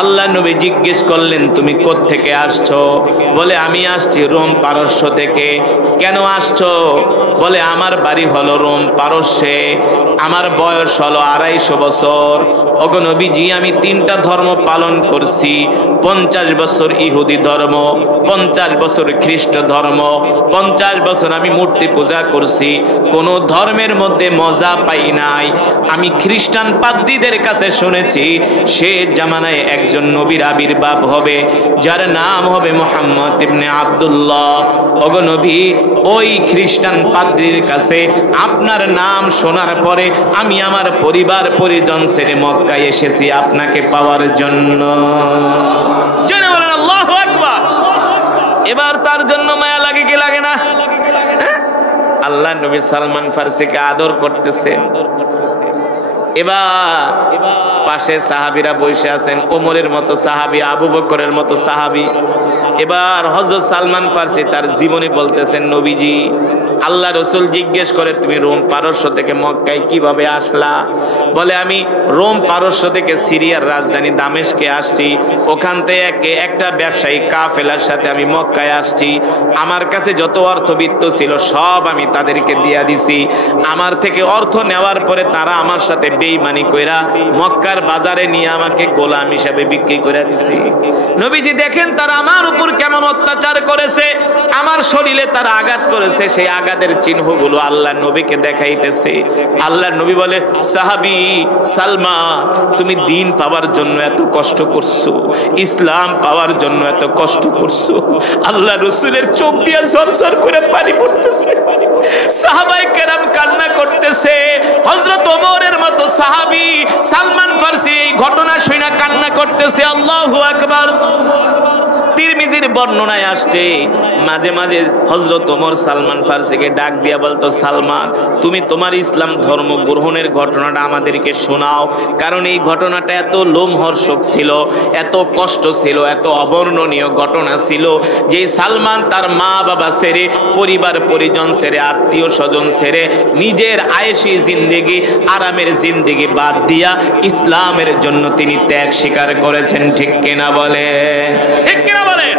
আল্লাহ নবী জিজ্ঞেস করলেন, তুমি কোত্থেকে আসছো? বলে, আমি আসছি রোম পারস্য থেকে। কেন আসছো? বলে, আমার বাড়ি হলো রোম পারস্যে, আমার বয়স হলো 250 বছর। ওগো নবীজি আমি 3টা ধর্ম পালন করছি, 50 বছর ইহুদি ধর্ম, 50 বছর খ্রিস্ট ধর্ম, 50 বছর আমি মূর্তি পূজা করছি, কোন ধর্মের মধ্যে মজা পাই নাই। আমি খ্রিস্টান পাদ্রীদের কাছে শুনেছি শেষ জামানায় একজন নবীর আবির্ভাব হবে যার নাম হবে মুহাম্মদ ইবনে আব্দুল্লাহ। ওগো নবী ওই খ্রিস্টান পাদ্রীর কাছে আপনার নাম শোনার পরে আমি আমার পরিবার পরিজন ছেড়ে মক্কায় এসেছি আপনাকে পাওয়ার জন্য। জেনে বলেন আল্লাহু আকবার। এবার তার জন্য মায়া লাগে কি লাগে না? আল্লাহ নবী সালমান ফার্সিকে আদর করতেছে। এবার পাশে সাহাবীরা বসে আছেন, ওমরের মতো সাহাবী, আবু বকরের মতো সাহাবী। এবার হযরত সালমান ফার্সি তার জীবনী বলতেছেন, নবীজি আল্লাহ রসুল জিজ্ঞেস করে, তুমি রোম পারস্য থেকে মক্কায় কিভাবে আসলা? বলে, আমি রোম পারস্য থেকে সিরিয়ার রাজধানী দামেস্কে আসছি, ওখান থেকে একটা ব্যবসায়ী কাফেলার সাথে আমি মক্কায় আসছি। আমার কাছে যত অর্থবিত্ত ছিল সব আমি তাদেরকে দিয়া দিছি। আমার থেকে অর্থ নেওয়ার পরে তারা আমার সাথে বেঈমানি কইরা মক্কার বাজারে নিয়ে আমাকে গোলাম হিসাবে বিক্রি করে দিছি। নবীজি দেখেন তারা আমার উপর কেমন অত্যাচার করেছে, আমার শরীরে তারা আঘাত করেছে, সেই আঘাতের চিহ্নগুলো আল্লাহ নবীকে দেখাইতেছে। আল্লাহ নবী বলে, সাহাবী সালমান তুমি দিন পাওয়ার জন্য এত কষ্ট করছো, ইসলাম পাওয়ার জন্য এত কষ্ট করছো। আল্লাহ রসুলের চোখ দিয়ে ঝরঝর করে পানি পড়তেছে, সাহাবায়ে কেরাম কান্না করতেছে। হযরত ওমরের মতো সাহাবী সালমান ফার্সি এই ঘটনা শুনে কান্না করতেছে। আল্লাহু আকবার। তিরমিজির বর্ণনায় আসছে, মাঝে মাঝে হযরত ওমর সালমান ফার্সিকে ডাক দিয়া বলতো, সালমান তুমি তোমার ইসলাম ধর্ম গ্রহণের ঘটনাটা আমাদেরকে শোনাও, কারণ এই ঘটনাটা এত লোমহর্ষক ছিল, এত কষ্ট ছিল, এত অবর্ণনীয় ঘটনা ছিল যে সালমান তার মা বাবা ছেড়ে, পরিবার পরিজন ছেড়ে, আত্মীয় স্বজন ছেড়ে, নিজের আয়েশি জিন্দেগি, আরামের জিন্দেগি বাদ দিয়া ইসলামের জন্য তিনি ত্যাগ স্বীকার করেছেন। ঠিক কিনা বলেন? ঠিক কিনা বলেন?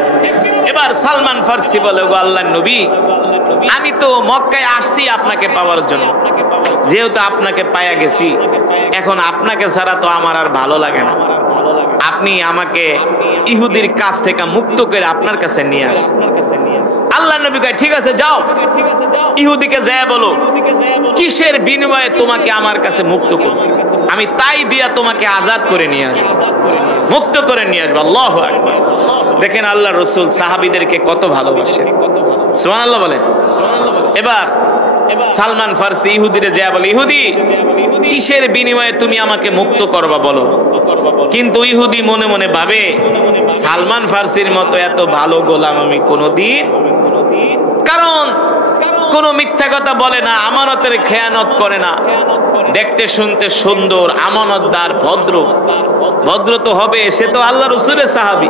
এবার সালমান ফার্সি বলে, গো আল্লাহর নবী আমি তো মক্কায় আসছি আপনাকে পাওয়ার জন্য, যেহেতু আপনাকে পায়া গেছি, এখন আপনাকে ছাড়া তো আমার আর ভালো লাগে না, আপনি আমাকে ইহুদির কাছ থেকে মুক্ত করে আপনার কাছে নিয়ে আসেন। আল্লাহ নবী কয়, ঠিক আছে যাও, ইহুদিকে যায় বলো কিসের বিনিময়ে তোমাকে আমার কাছে মুক্ত করব, আমি তাই দিয়া তোমাকে আজাদ করে নিয়ে আসবো, মুক্ত করে নিয়ে আসবো। আল্লাহু আকবার। দেখেন আল্লাহ রসুল সাহাবীদেরকে কত ভালোবাসেন, সুবহানাল্লাহ বলেন। এবার সালমান ফার্সি ইহুদিরে যায় বলে, ইহুদি কিসের বিনিময়ে তুমি আমাকে মুক্ত করবা বলো। কিন্তু ইহুদি মনে মনে ভাবে, সালমান ফার্সির মতো এত ভালো গোলাম আমি কোনোদিন, কারণ কোনো মিথ্যা কথা বলে না, আমানতের খেয়ানত করে না, দেখতে শুনতে সুন্দর, আমানতদার, ভদ্র। ভদ্র তো হবে, সে তো আল্লাহ রসুলের সাহাবী,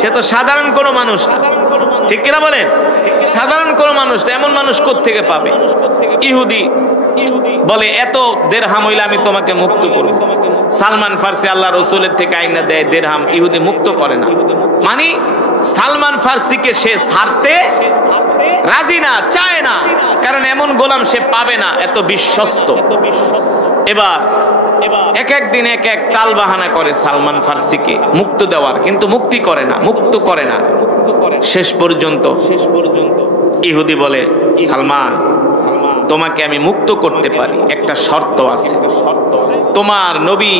সে তো সাধারণ কোনো মানুষ না। ঠিক কিনা বলেন? সাধারণ কোনো মানুষ না, এমন মানুষ কোত্থেকে পাবে? ইহুদি বলে এত দিরহাম হইলে আমি তোমাকে মুক্ত করব। সালমান ফার্সি আল্লাহ রসুলের থেকে আইনা দেয় দিরহাম, ইহুদি মুক্ত করে না। মানে সালমান ফার্সিকে সে ছাড়তে রাজি না, চায় না, কারণ এমন গোলাম সে পাবে না এত বিশ্বস্ত। এবার এক এক দিন এক এক তাল বাহানা করে সালমান ফার্সিকে মুক্ত দেওয়ার, কিন্তু মুক্তি করে না, মুক্ত করে না। শেষ পর্যন্ত ইহুদি বলে, সালমান তোমাকে আমি মুক্ত করতে পারি, একটা শর্ত আছে। তোমার নবী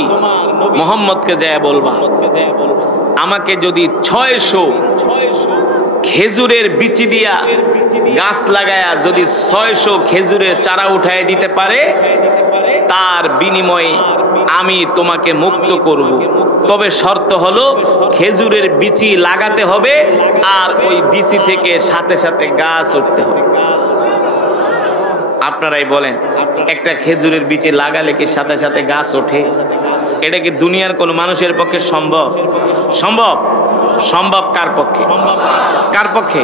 মুহাম্মদকে যায় বলবা, আমাকে যদি 600 খেজুরের বিচি দিয়া গাছ লাগায়া যদি 600 খেজুরের চারা উঠায় দিতে পারে, তার বিনিময়ে আমি তোমাকে মুক্ত করব। তবে শর্ত হলো খেজুরের বিচি লাগাতে হবে আর ওই বিচি থেকে সাথে সাথে গাছ উঠতে হবে। আপনারাই বলেন, একটা খেজুরের বিচি লাগালে কি সাথে সাথে গাছ ওঠে? এটা কি দুনিয়ার কোন মানুষের পক্ষে সম্ভব? সম্ভব? সম্ভব কার পক্ষে? কার পক্ষে?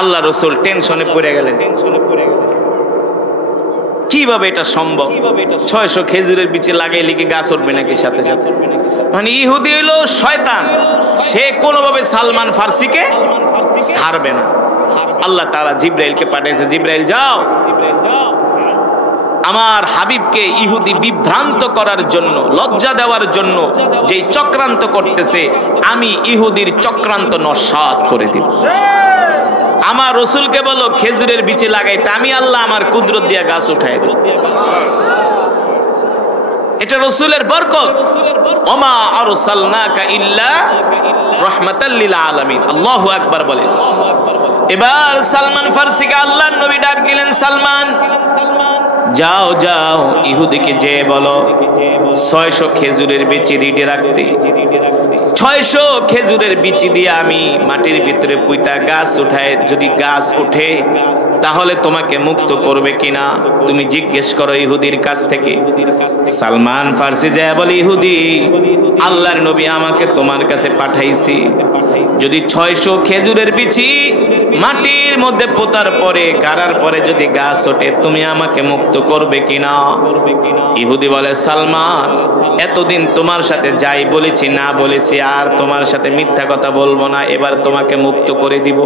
আল্লাহ রসুল টেনশনে পড়ে গেলেন, কিভাবে এটা সম্ভব? 600 খেজুরের বিচি লাগাইলে কি গাছ উঠবে নাকি সাথে সাথে? মানে ইহুদি হইলো শয়তান, সে কোনোভাবে সালমান ফার্সিকে ছাড়বে না। আল্লাহ তাআলা জিব্রাইলকে পাঠিয়েছে, জিব্রাইল যাও, আমার হাবিবকে ইহুদি বিভ্রান্ত করার জন্য, লজ্জা দেওয়ার জন্য যেই চক্রান্ত করতেছে, আমি ইহুদির চক্রান্ত নস্যাৎ করে দিব। আমার রসুলকে বলো খেজুরের বিচি লাগাইতে, আমি আল্লাহ আমার কুদরত দিয়া গাছ উঠাই দেব। এটা রসুলের বরকত। ওমা আরসালনাকা ইল্লা রাহমাতাল লিল আলামিন। আল্লাহু আকবার বলেন। এবার সালমান ফার্সিকে আল্লাহর নবী ডাক দিলেন, সালমান যাও যাও, ইহুদিকে যে বলো 600 খেজুরের বিচি রেডি রাখতে। 600 খেজুরের বিচি দিয়ে আমি মাটির ভিতরে পুইতা গাছ উঠায়, যদি গাছ উঠে তাহলে তোমাকে মুক্ত করবে কিনা তুমি জিজ্ঞেস করো ইহুদির কাছ থেকে। সালমান ফার্সি যায় বলে, ইহুদি আল্লাহর নবী আমাকে তোমার কাছে পাঠাইছি, যদি 600 খেজুরের বিচি মাটির মধ্যে পোতার পরে গাড়ার পরে যদি গাছ ওঠে তুমি আমাকে মুক্ত করবে কিনা? ইহুদি বলে, সালমান এতদিন তোমার সাথে যাই বলেছি না বলেছি, আর তোমার সাথে মিথ্যা কথা বলবো না, এবার তোমাকে মুক্ত করে দিব।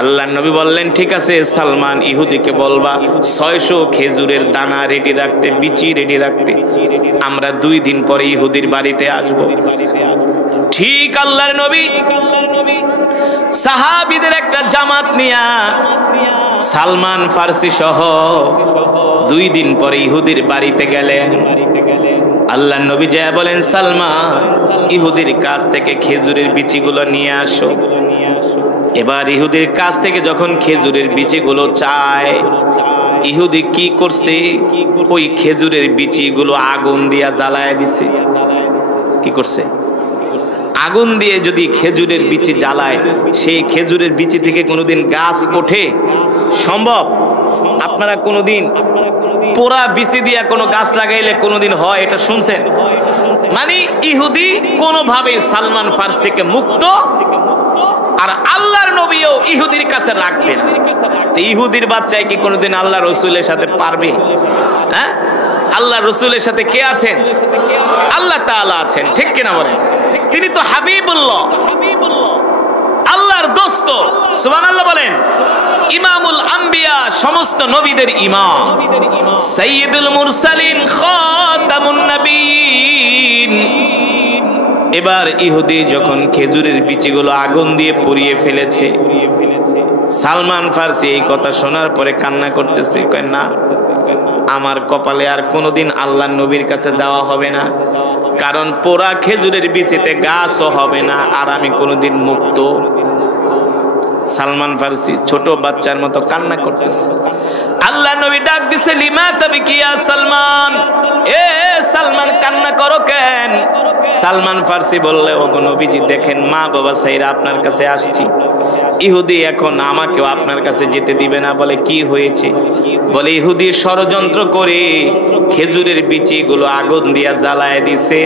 আল্লাহর নবী বললেন, ঠিক আছে সালমান, ইহুদিকে বলবা 600 খেজুরের দানা রেডি রাখতে, বিচি রেডি রাখতে, আমরা 2 দিন পরে ইহুদির বাড়িতে আসব। ঠিক আল্লাহর নবী সাহাবীদের একটা জামাত নিয়া সালমান ফার্সি সহ 2 দিন পরে ইহুদির বাড়িতে গেলেন। আল্লাহর নবী যায় বলেন, সালমান ইহুদির কাছ থেকে খেজুরের বিচিগুলো নিয়ে আসো। এবার ইহুদির কাছ থেকে যখন খেজুরের বিচিগুলো চায়, ইহুদি কি করছে, ওই খেজুরের বিচিগুলো আগুন দিয়া জ্বালায় দিছে। কি করছে? আগুন দিয়ে যদি খেজুরের বিচি জ্বালায়, সেই খেজুরের বিচি থেকে কোনোদিন গাছ ওঠে? সম্ভব? আপনারা কোনোদিন পোড়া বিচি দিয়া কোনো গাছ লাগাইলে কোনোদিন হয় এটা শুনছেন? মানে ইহুদি কোনোভাবে সালমান ফার্সিকে মুক্ত, আর আল্লাহর নবীও ইহুদির কাছে রাখবে না। ইহুদির বাচ্চায় কি কোনোদিন আল্লাহ রসুলের সাথে পারবে? হ্যাঁ, আল্লাহ রসুলের সাথে কে আছেন? আল্লাহ তাআলা আছেন, ঠিক কিনা বলেন? তিনি তো হাবিবুল্লাহ, আল্লাহর দোস্ত। সুবহানাল্লাহ বলেন। ইমামুল আম্বিয়া, সমস্ত নবীদের ইমাম, সাইয়্যিদুল মুরসালিন, খাতামুন নবীন। এবার ইহুদি যখন খেজুরের বিচিগুলো আগুন দিয়ে পুড়িয়ে ফেলেছে, সালমান ফার্সি এই কথা শোনার পরে কান্না করতেছে, কয় না, আমার কপালে আর কোনোদিন আল্লাহর নবীর কাছে যাওয়া হবে না, কারণ পোড়া খেজুরের বিচিতে গাছও হবে না, আর আমি কোনোদিন মুক্ত। সালমান ফার্সি ছোট বাচ্চার মতো কান্না করতেছে। আল্লাহ নবী ডাক দিছে, লিমা তাবকি ইয়া সালমান, এ সালমান কান্না করো কেন? সালমান ফার্সি বললে, ওগো নবীজি দেখেন, মা বাবা সাইরা আপনার কাছে আসছি, ইহুদি এখন আমাকেও আপনার কাছে যেতে দিবে না। বলে, কি হয়েছে? বলে, ইহুদি ষড়যন্ত্র করে খেজুরের বিচিগুলো আগুন দিয়া জ্বালায় দিছে,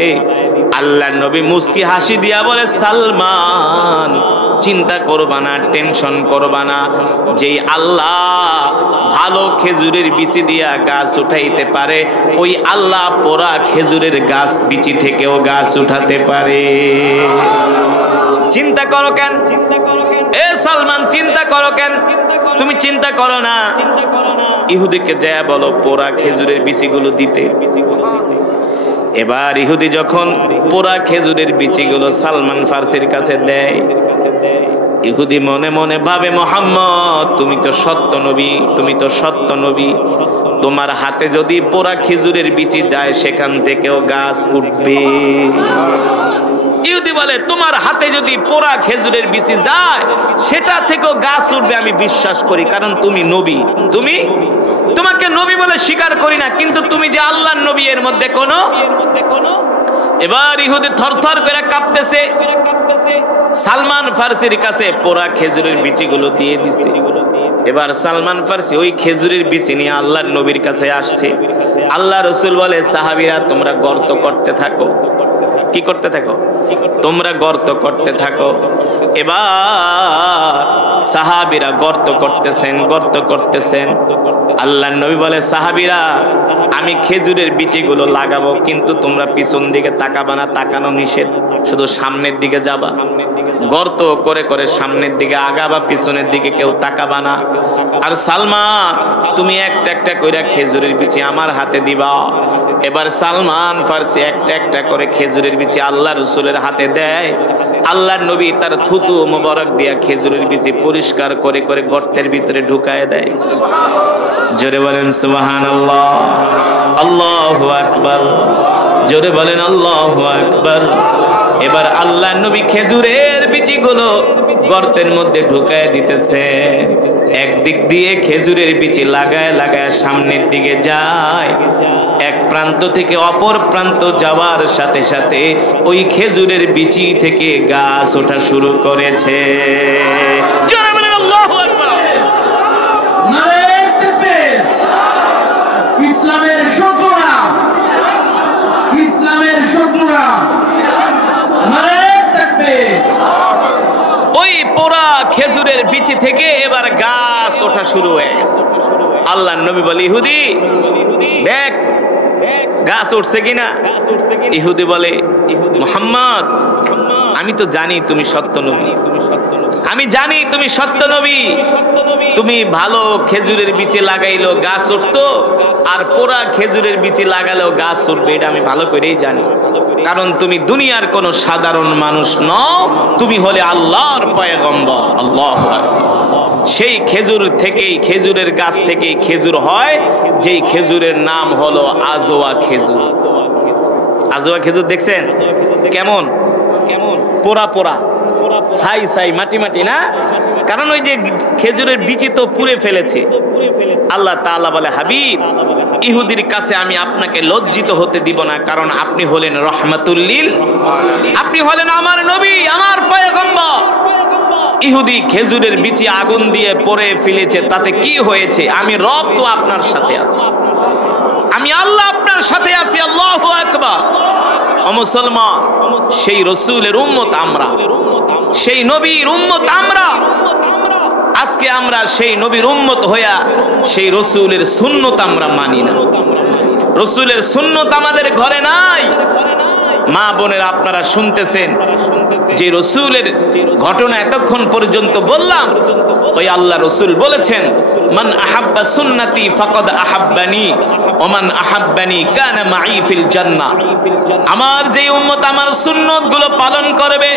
আল্লাহ নবী মুস্কি হাসি দিয়া বলে, সালমান চিন্তা করবা না, টেনশন করবা না, যেই আল্লাহ ভালো খেজুরের বিচি দিয়া গাছ উঠাইতে পারে, ওই আল্লাহ পোড়া খেজুরের গাছ বিচি থেকেও গাছ উঠাতে পারে। চিন্তা করো কেন এ সালমান, চিন্তা করো কেন? তুমি চিন্তা করো না, ইহুদিকে যা বলো পোড়া খেজুরের বিচিগুলো দিতে। এবার ইহুদি যখন পোড়া খেজুরের বিচিগুলো সালমান ফার্সির কাছে দেয়, ইহুদি মনে মনে ভাবে, মুহাম্মদ তুমি তো সত্য নবী, তুমি তো সত্য নবী, তোমার হাতে যদি পোড়া খেজুরের বিচি যায় সেখান থেকেও গাছ উঠবে। ইহুদি বলে, তোমার হাতে যদি পোড়া খেজুরের বিচি যায় সেটা থেকেও গাছ উঠবে, আমি বিশ্বাস করি, কারণ তুমি নবী। তোমাকে নবী বলে স্বীকার করি না, কিন্তু তুমি যে আল্লাহর নবী এর মধ্যে কোনো। এবার ইহুদি থরথর করে কাঁপতেছে, সালমান ফার্সির কাছে পোড়া খেজুরের বিচিগুলো দিয়ে দিছে। এবার সালমান ফার্সি ওই খেজুরের বিচি নিয়ে আল্লাহর নবীর কাছে আসছে। আল্লাহ রসুল বলে, সাহাবীরা তোমরা গর্ত করতে থাকো। কি করতে থাকো? তোমরা গর্ত করতে থাকো। এবার সাহাবীরা গর্ত করতেছেন। আল্লাহর নবী বলে, সাহাবীরা আমি খেজুরের বিচিগুলো লাগাবো, কিন্তু তোমরা পিছন দিকে তাকাবা না, তাকানো নিষেধ, শুধু সামনের দিকে যাবা। গর্ত করে করে সামনের দিকে আগাবা, পিছনের দিকে কেউ তাকাবা না। আর সালমান তুমি একটা একটা কইরা খেজুরের বিচি আমার হাতে দিবা। এবার সালমান ফার্সি একটা একটা করে খেজুরের বিচি আল্লাহ রসুলের হাতে দেয়। আল্লাহর নবী তার থুতু মোবারক দিয়া খেজুরের বিচি পরিষ্কার করে করে গর্তের ভিতরে ঢুকায় দেয়। জোরে বলেন সুবহানাল্লাহ, আল্লাহু আকবার। জোরে বলেন আল্লাহু আকবার। এবার আল্লাহর নবী খেজুরের বিচিগুলো গর্তের মধ্যে ঢুকায় দিতেছে। একদিক দিয়ে খেজুরের বিচি লাগায় লাগায় সামনের দিকে যায়। এক প্রান্ত থেকে অপর প্রান্ত যাওয়ার সাথে সাথে ওই খেজুরের বিচি থেকে গাছ ওঠা শুরু করেছে। জোরে বলেন আল্লাহু আকবার। নারে তাকবীর। ইসলামের শত্রুরা, ইসলামের শত্রুরা, নারে তাকবীর। ওই পোড়া খেজুরের বিচি থেকে এবার গাছ ওঠা শুরু হয়ে গেছে। আল্লাহর নবী বলে, ইহুদি দেখ গাছ উঠছে কিনা। ইহুদি বলে, মুহাম্মদ আমি তো জানি তুমি সত্য নবী, আমি জানি তুমি সত্য নবী। তুমি ভালো খেজুরের বিচি লাগাইলো গাছ উঠতো, আর পোড়া খেজুরের বিচি লাগালেও গাছ উঠবে, এটা আমি ভালো করেই জানি। কারণ তুমি দুনিয়ার কোনো সাধারণ মানুষ নও, তুমি হলে আল্লাহর পয়গম্বর। আল্লাহু আকবার। সেই খেজুর থেকেই, খেজুরের গাছ থেকেই খেজুর হয়, যেই খেজুরের নাম হলো আজওয়া খেজুর। আজওয়া খেজুর দেখছেন কেমন? পোড়া পোড়া, ছাই ছাই, মাটি মাটি না? কারণ ওই যে খেজুরের বিচি তো পুড়ে ফেলেছে। আল্লাহ তাআলা বলে, হাবিব ইহুদির কাছে আমি আপনাকে লজ্জিত হতে দিব না, কারণ আপনি হলেন রহমাতুল লিল, আপনি হলেন আমার নবী, আমার পয়গম্বর। ইহুদি খেজুরের বিচি আগুন দিয়ে পরে ফেলেছে, তাতে কি হয়েছে? আমি রব তো আপনার সাথে আছি, আমি আল্লাহ আপনার সাথে আছি। আল্লাহু আকবার। ও মুসলমান, সেই রসুলের উম্মত আমরা, সেই নবীর উম্মত আমরা। আজকে আমরা সেই নবীর উম্মত হইয়া সেই রসুলের সুন্নত আমরা মানি না। রসুলের সুন্নত আমাদের ঘরে নাই। মা বোনেরা আপনারা শুনতেছেন যে রসুলের ঘটনা এতক্ষণ পর্যন্ত বললাম, ওই আল্লাহ রসুল বলেছেন, মান আহাব্বা সুন্নতি ফাকাদ আহাব্বানি ওয়া মান আহাব্বানি কানা মাই ফিল জান্নাহ। আমার যে উম্মত আমার সুন্নতগুলো পালন করবে,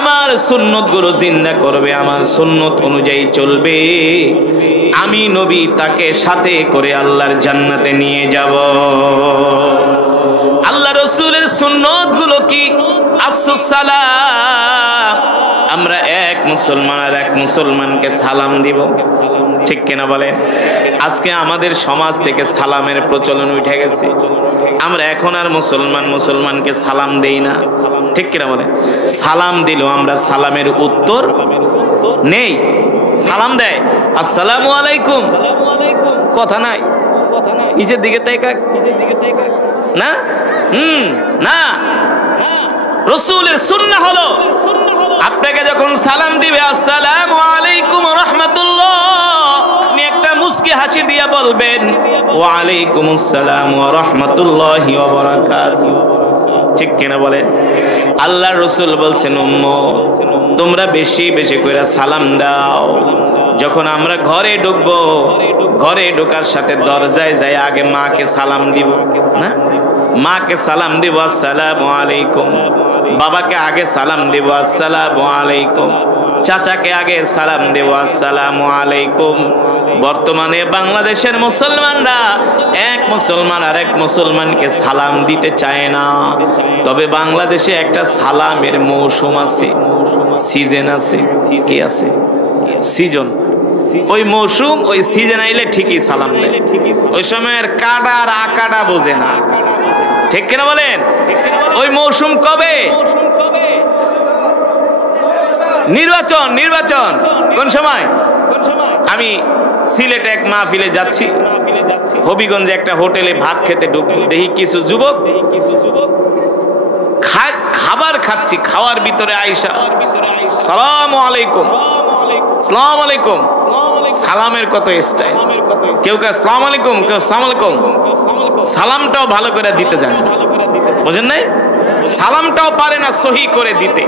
আমার সুন্নতগুলো জিন্দা করবে, আমার সুন্নত অনুযায়ী চলবে, আমি নবী তাকে সাথে করে আল্লাহর জান্নাতে নিয়ে যাব। আল্লাহ রসুলের সুন্নতগুলো কি? আফসুস সালাম। আমরা এক মুসলমান আর এক মুসলমানকে সালাম দিব, ঠিক কিনা বলেন? আজকে আমাদের সমাজ থেকে সালামের প্রচলন উঠে গেছে। আমরা এখন আর মুসলমানকে সালাম দেই না, ঠিক কিনা বলেন? সালাম দিলেও আমরা সালামের উত্তর নেই। সালাম দেয় আসসালামু আলাইকুম, কথা নাই, নিচের দিকে তাই কাক না, না রাসূলের সুন্নাহ হলো আপনাকে যখন সালাম দিবে আসসালামু আলাইকুম ওয়া রাহমাতুল্লাহ, আপনি একটা মুস্কি হাসি দিয়ে বলবেন ওয়া আলাইকুমুস সালাম ওয়া রাহমাতুল্লাহি ওয়া বারাকাতুহু। ঠিক কিনা বলেন? আল্লাহর রাসূল বলছেন উম্মত তোমরা বেশি বেশি করে সালাম দাও। যখন আমরা ঘরে ঢুকবো, ঘরে ঢোকার সাথে দরজায় যাই আগে মাকে সালাম দিব না? মাকে সালাম দিব আসসালামু আলাইকুম, বাবাকে আগে সালাম দিব আসসালামু আলাইকুম, চাচাকে আগে সালাম দেব আসসালামু আলাইকুম। বর্তমানে বাংলাদেশের মুসলমানরা এক মুসলমান আর এক মুসলমানকে সালাম দিতে চায় না। তবে বাংলাদেশে একটা সালামের মৌসুম আছে, সিজন আছে। কি আছে? সিজন। ওই মৌসুম, ওই সিজন আইলে ঠিকই সালাম দেয়। ওই সময়ের কাটা আর আকাটা বোঝে না। ঠিক কিনা বলেন? ওই মৌসুম কবে? নির্বাচন। নির্বাচন কোন সময়? আমি সিলেটে এক মাহফিলে যাচ্ছি, হবিগঞ্জে একটা হোটেলে ভাত খেতে ঢুকবো, দেখি কিছু যুবক খাবার খাচ্ছি, খাওয়ার ভিতরে আয়েশা সালামু আলাইকুম, সালামু আলাইকুম। সালামের কত স্টাইল, কেউ কে আসসালামু আলাইকুম, কেউ আসসালামু আলাইকুম। সালামটাও ভালো করে দিতে জানে না, বুঝেন নাই? সালামটাও পারে না সহি করে দিতে,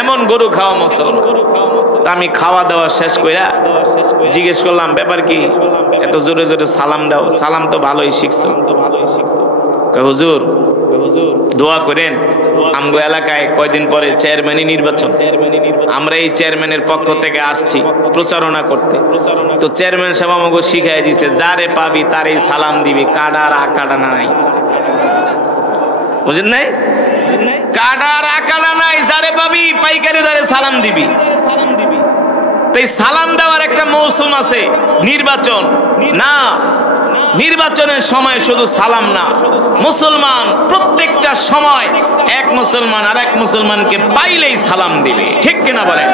এমন গরু খাওয়া মুসলমান। তা আমি খাওয়া দাওয়া শেষ কইরা জিজ্ঞেস করলাম ব্যাপার কি, এত জোরে জোরে সালাম দাও, সালাম তো ভালোই শিখছো। হুজুর দোয়া করেন, আমগো এলাকায় কয়দিন পরে চেয়ারম্যানই নির্বাচন, আমরা এই চেয়ারম্যানের পক্ষ থেকে আসছি প্রচারণা করতে। তো চেয়ারম্যান সাহেব আমাকে শিখাই দিছে যারে পাবি তারই সালাম দিবি, কাডা আর আকাডা নাই। বুঝেন নাই? কাডা আর আকাডা নাই, যারে পাবি পাইকারি দরে সালাম দিবি। তাই সালাম দেওয়ার একটা মৌসুম আছে, নির্বাচন না। নির্বাচনের সময় শুধু সালাম না, মুসলমান প্রত্যেকটা সময় এক মুসলমান আর এক মুসলমানকে পাইলেই সালাম দিবে। ঠিক কিনা বলেন?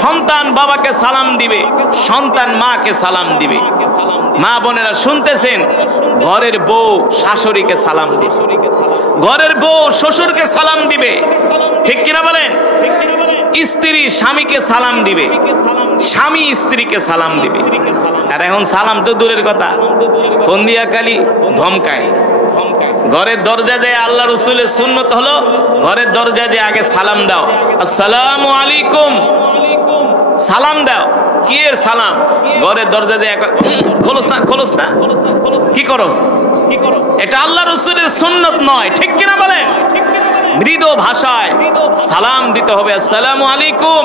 সন্তান বাবাকে সালাম দিবে, সন্তান মাকে সালাম দিবে। মা বোনেরা শুনতেছেন, ঘরের বউ শাশুড়িকে সালাম দিবে, ঘরের বউ শ্বশুরকে সালাম দিবে। ঠিক কিনা বলেন? স্ত্রী স্বামীকে সালাম দিবে, স্বামী স্ত্রীকে সালাম দিবে। আর এখন সালাম তো দূরের কথা, ফোন দিয়া খালি ধমকায়। ঘরের দরজা যায়, আল্লাহ রাসূলের সুন্নত হলো ঘরের দরজা যে আগে সালাম দাও, আসসালামু আলাইকুম, সালাম দাও। কি এর সালাম? ঘরের দরজা যায় খোলস না, খোলস না, কি করস? এটা আল্লাহ রাসূলের সুন্নত নয়। ঠিক কিনা বলেন? মৃদু ভাষায় সালাম দিতে হবে, আসসালামু আলাইকুম,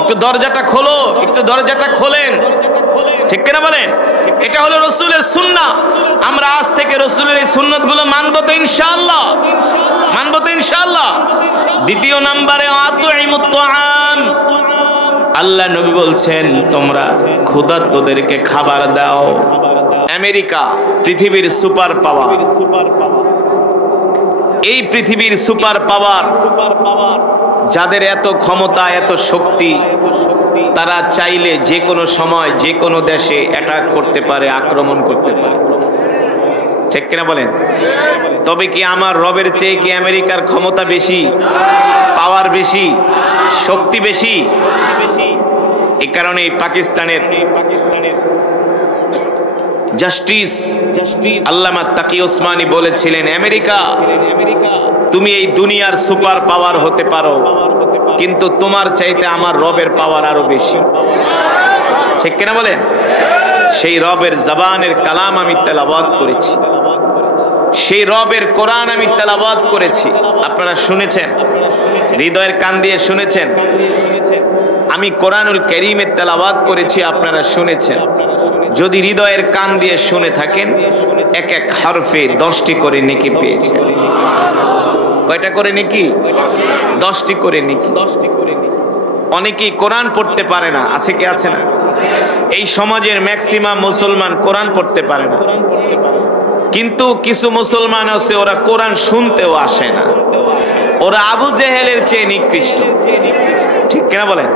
একটু দরজাটা খোলো, একটু দরজাটা খোলেন। ঠিক কিনা বলেন? এটা হলো রাসূলের সুন্নাহ। আমরা আজ থেকে রাসূলের এই সুন্নতগুলো মানব তো ইনশাআল্লাহ, মানব তো ইনশাআল্লাহ। দ্বিতীয় নম্বরে আতুইমুত তাআম, আল্লাহ নবী বলছেন তোমরা ক্ষুধার্তদেরকে খাবার দাও। আমেরিকা পৃথিবীর সুপার পাওয়ার, এই পৃথিবীর সুপার পাওয়ার, যাদের এত ক্ষমতা এত শক্তি, তারা চাইলে যে কোনো সময় যে কোনো দেশে অ্যাটাক করতে পারে, আক্রমণ করতে পারে। ঠিক কিনা বলেন? তবে কি আমার রবের চেয়ে কি আমেরিকার ক্ষমতা বেশি, পাওয়ার বেশি, শক্তি বেশি? এই কারণে পাকিস্তানের জাস্টিস আল্লামা তাকি ওসমানী বলেছিলেন, আমেরিকা তুমি এই দুনিয়ার সুপার পাওয়ার হতে পারো, কিন্তু তোমার চাইতে আমার রবের পাওয়ার আরো বেশি। ঠিক কিনা বলেন? সেই রবের জবানের কালাম আমি তেলাওয়াত করেছি, সেই রবের কোরআন আমি তেলাওয়াত করেছি। আপনারা শুনেছেন, হৃদয়ের কান দিয়ে শুনেছেন। আমি কোরআনুল কারীমের তেলাওয়াত করেছি, আপনারা শুনেছেন। যদি হৃদয়ের কান দিয়ে শুনে থাকেন, এক এক হরফে 10টি করে নেকি পেয়েছেন। কয়টা করে নেকি? 10টি করে নেকি। অনেকেই কোরআন পড়তে পারে না, আছে কি আছে না? এই সমাজের ম্যাক্সিমাম মুসলমান কোরআন পড়তে পারে না, কিন্তু কিছু মুসলমান আছে ওরা কোরআন শুনতেও আসে না। ওরা আবু জেহেলের চেয়ে নিকৃষ্ট। ঠিক কিনা বলেন?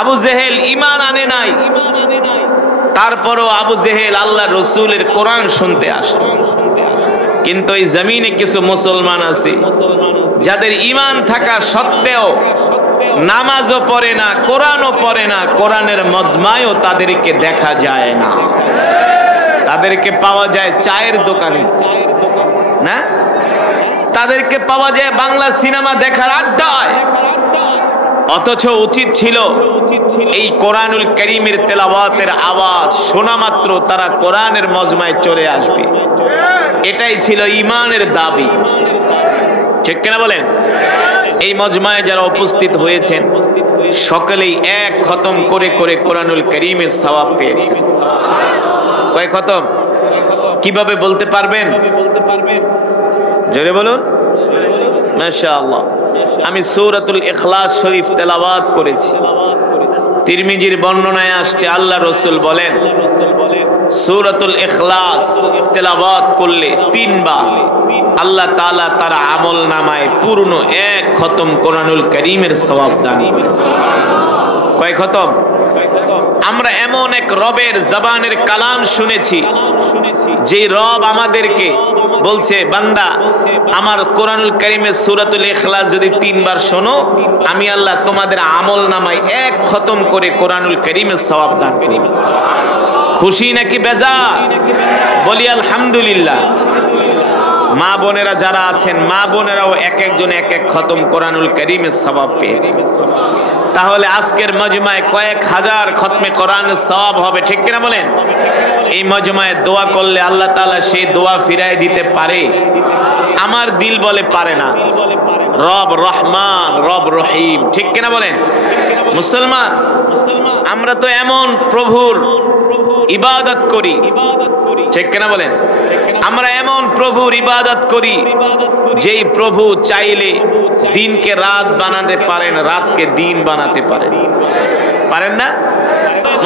আবু জেহেল ঈমান আনে নাই, তারপরও আবু জেহেল আল্লাহ রসুলের কোরআন শুনতে আসতো। কিন্তু এই জমিনে কিছু মুসলমান আছে যাদের ঈমান থাকা সত্ত্বেও নামাজও পড়ে না, কোরআনও পড়ে না, কোরআনের মজমায়ও তাদেরকে দেখা যায় না। তাদেরকে পাওয়া যায় চায়ের দোকানে, না? তাদেরকে পাওয়া যায় বাংলা সিনেমা দেখার আড্ডায়। অথচ উচিত ছিল এই কোরআনুল কারীমের তেলাওয়াতের আওয়াজ শোনা মাত্র তারা কোরআনের মজমায় চলে আসবে। এটাই ছিল ঈমানের দাবি, ঠিক কিনা বলেন? এই মজমায় যারা উপস্থিত হয়েছেন সকলেই এক খতম করে করে কোরআনুল কারীমের সওয়াব পেয়েছেন। কয় খতম? কিভাবে বলতে পারবেন? জোরে বলুন। মাশাআল্লাহ। আমি সূরাতুল ইখলাস শরীফ তেলাওয়াত করেছি। তিরমিজির বর্ণনায় আসছে আল্লাহ রাসূল বলেন সূরাতুল ইখলাস তেলাওয়াত করলে 3 বার আল্লাহ তাআলা তার আমলনামায় পূর্ণ এক খতম কোরআনুল কারীমের সওয়াব দান করেন। কয় খতম? আমরা এমন এক রবের জবানের কালাম শুনেছি যে রব আমাদেরকে বলছে, বান্দা আমার কোরআনুল কারীমের সূরাতুল ইখলাস যদি 3 বার শোনো, আমি আল্লাহ তোমাদের আমলনামায় এক খতম করে কোরআনুল কারীমের সওয়াব দান করি। খুশি নাকি বেজার? বলি আলহামদুলিল্লাহ। মা বোনেরা যারা আছেন, মা বোনেরাও এক একজন এক এক খতম কোরআনুল কারীমের সওয়াব পেয়েছে। তাহলে আজকের মজমায় কয়েক হাজার খতমে কোরআনের সওয়াব হবে, ঠিক কিনা বলেন? এই মজমায় দোয়া করলে আল্লাহ তাআলা সেই দোয়া ফিরায় দিতে পারে? আমার দিল বলে পারে না। রব রহমান, রব রহিম, ঠিক কিনা বলেন? মুসলমান আমরা তো এমন প্রভুর ইবাদত করি, ঠিক কিনা বলেন? আমরা এমন প্রভুর ইবাদত করি যেই প্রভু চাইলে দিনকে রাত বানাতে পারেন, রাতকে দিন বানাতে পারেন। পারেন না?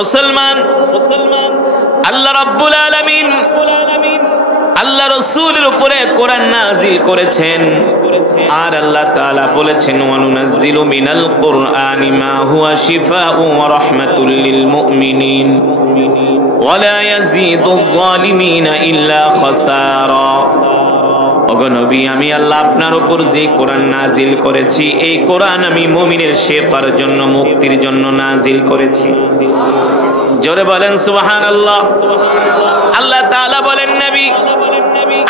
মুসলমান আল্লাহ রাব্বুল আলামিন আল্লাহ রাসূলের উপরে কোরআন নাযিল করেছেন, আর আল্লাহ তাআলা বলেছেন ওয়ানুনাজ্জিলু মিনাল কুরআনি মা হুয়া শিফাউ ওয়া রাহমাতুল লিল মুমিনিন ওয়া লা ইয়াজিদুজ জালিমিনা ইল্লা খাসারা। ওগো নবী, আমি আল্লাহ আপনার উপর যে কোরআন নাযিল করেছি, এই কোরআন আমি মুমিনের শেফার জন্য, মুক্তির জন্য নাযিল করেছি। জোরে বলেন সুবহানাল্লাহ। আল্লাহ তাআলা বলেন, নবী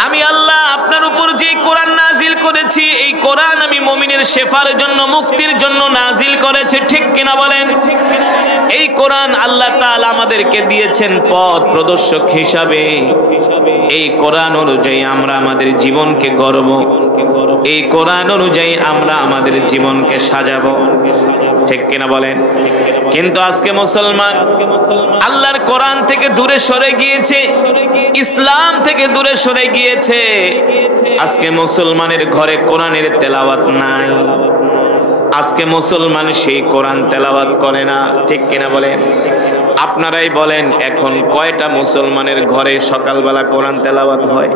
আমি আল্লাহ আপনার উপর যে কোরআন নাযিল করেছি, এই কোরআন আমি মুমিনের শেফার জন্য, মুক্তির জন্য নাযিল করেছি, ঠিক কিনা বলেন? এই কোরআন আল্লাহ তাআলা আমাদেরকে দিয়েছেন পথ প্রদর্শক হিসাবে। এই কোরআন অনুযায়ী আমরা আমাদের জীবনকে গড়ব, এই কোরআন অনুযায়ী আমরা আমাদের জীবনকে সাজাবো, ঠিক কিনা বলেন? কিন্তু আজকে মুসলমান আল্লাহর কোরআন থেকে দূরে সরে গিয়েছে, ইসলাম থেকে দূরে সরে গিয়েছে। আজকে মুসলমানের ঘরে কোরআনের তেলাওয়াত নাই। আজকে মুসলমান সেই কোরআন তেলাওয়াত করে না, ঠিক কিনা বলেন? আপনারাই বলেন, এখন কয়টা মুসলমানের ঘরে সকালবেলা কোরআন তেলাওয়াত হয়?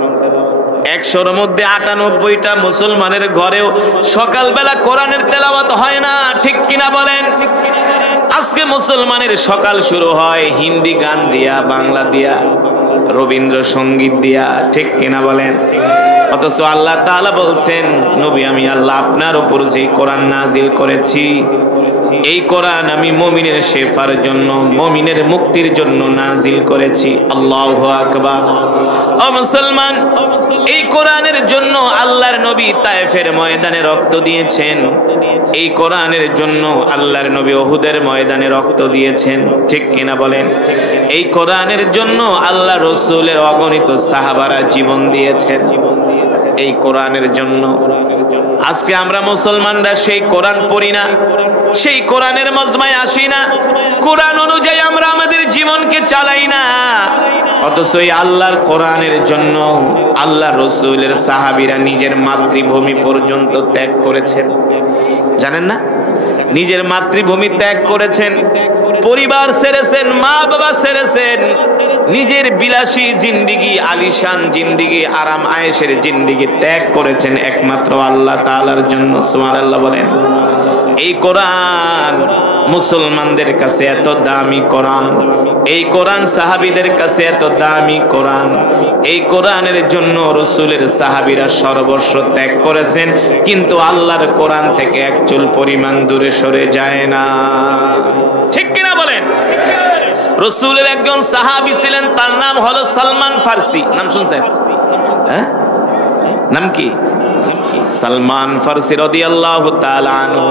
100-র মধ্যে 98টা মুসলমানের ঘরেও সকালবেলা কোরআনের তেলাওয়াত হয় না, ঠিক কিনা বলেন? আজকে মুসলমানের সকাল শুরু হয় হিন্দি গান দিয়া, বাংলা দিয়া, রবীন্দ্রসঙ্গীত দিয়া, ঠিক কিনা বলেন? অথচ আল্লাহ তাআলা বলছেন, নবী আমি আল্লাহ আপনার উপর যে কোরআন নাযিল করেছি, এই কোরআন আমি মুমিনের শেফার জন্য, মুমিনের মুক্তির জন্য নাযিল করেছি। আল্লাহু আকবার। ও মুসলমান, এই কোরআনের জন্য আল্লাহর নবী তায়েফের ময়দানে রক্ত দিয়েছেন। এই কোরআনের জন্য আল্লাহর নবী উহুদের ময়দানে রক্ত দিয়েছেন, ঠিক কিনা বলেন? এই কোরআনের জন্য আল্লাহ রাসূলের অগণিত সাহাবারা জীবন দিয়েছেন এই কোরআনের জন্য। আজকে আমরা মুসলমানরা সেই কোরআন পড়ি না, সেই কোরআনের মজমায় আসি না, কোরআন অনুযায়ী আমরা আমাদের জীবনকে চালাই না। অথচ এই আল্লাহর কোরআনের জন্য আল্লাহ রাসূলের সাহাবীরা নিজের মাতৃভূমি পর্যন্ত ত্যাগ করেছেন, জানেন না? নিজের মাতৃভূমি ত্যাগ করেছেন, পরিবার ছেড়েছেন, মা বাবা ছেড়েছেন, নিজের বিলাসী জিন্দিগি, আলিশান জিন্দিগি, আরাম আয়েশের জিন্দিগি ত্যাগ করেছেন একমাত্র আল্লাহ তাআলার জন্য। সুবহানাল্লাহ বলেন। এই কোরআন মুসলমানদের কাছে এত দামি কোরআন, এই কোরআন সাহাবীদের কাছে এত দামি কোরআন, এই কোরআনের জন্য রাসূলের সাহাবীরা সর্বস্ব ত্যাগ করেছেন, কিন্তু আল্লাহর কোরআন থেকে এক চুল পরিমাণ দূরে সরে যায় না। ঠিক কিনা বলেন? রাসূলের একজন সাহাবী ছিলেন, তার নাম হলো সালমান ফার্সি। নাম শুনছেন? হ্যাঁ, নাম কি? সালমান ফার্সি রাদিয়াল্লাহু তাআলা আনহু।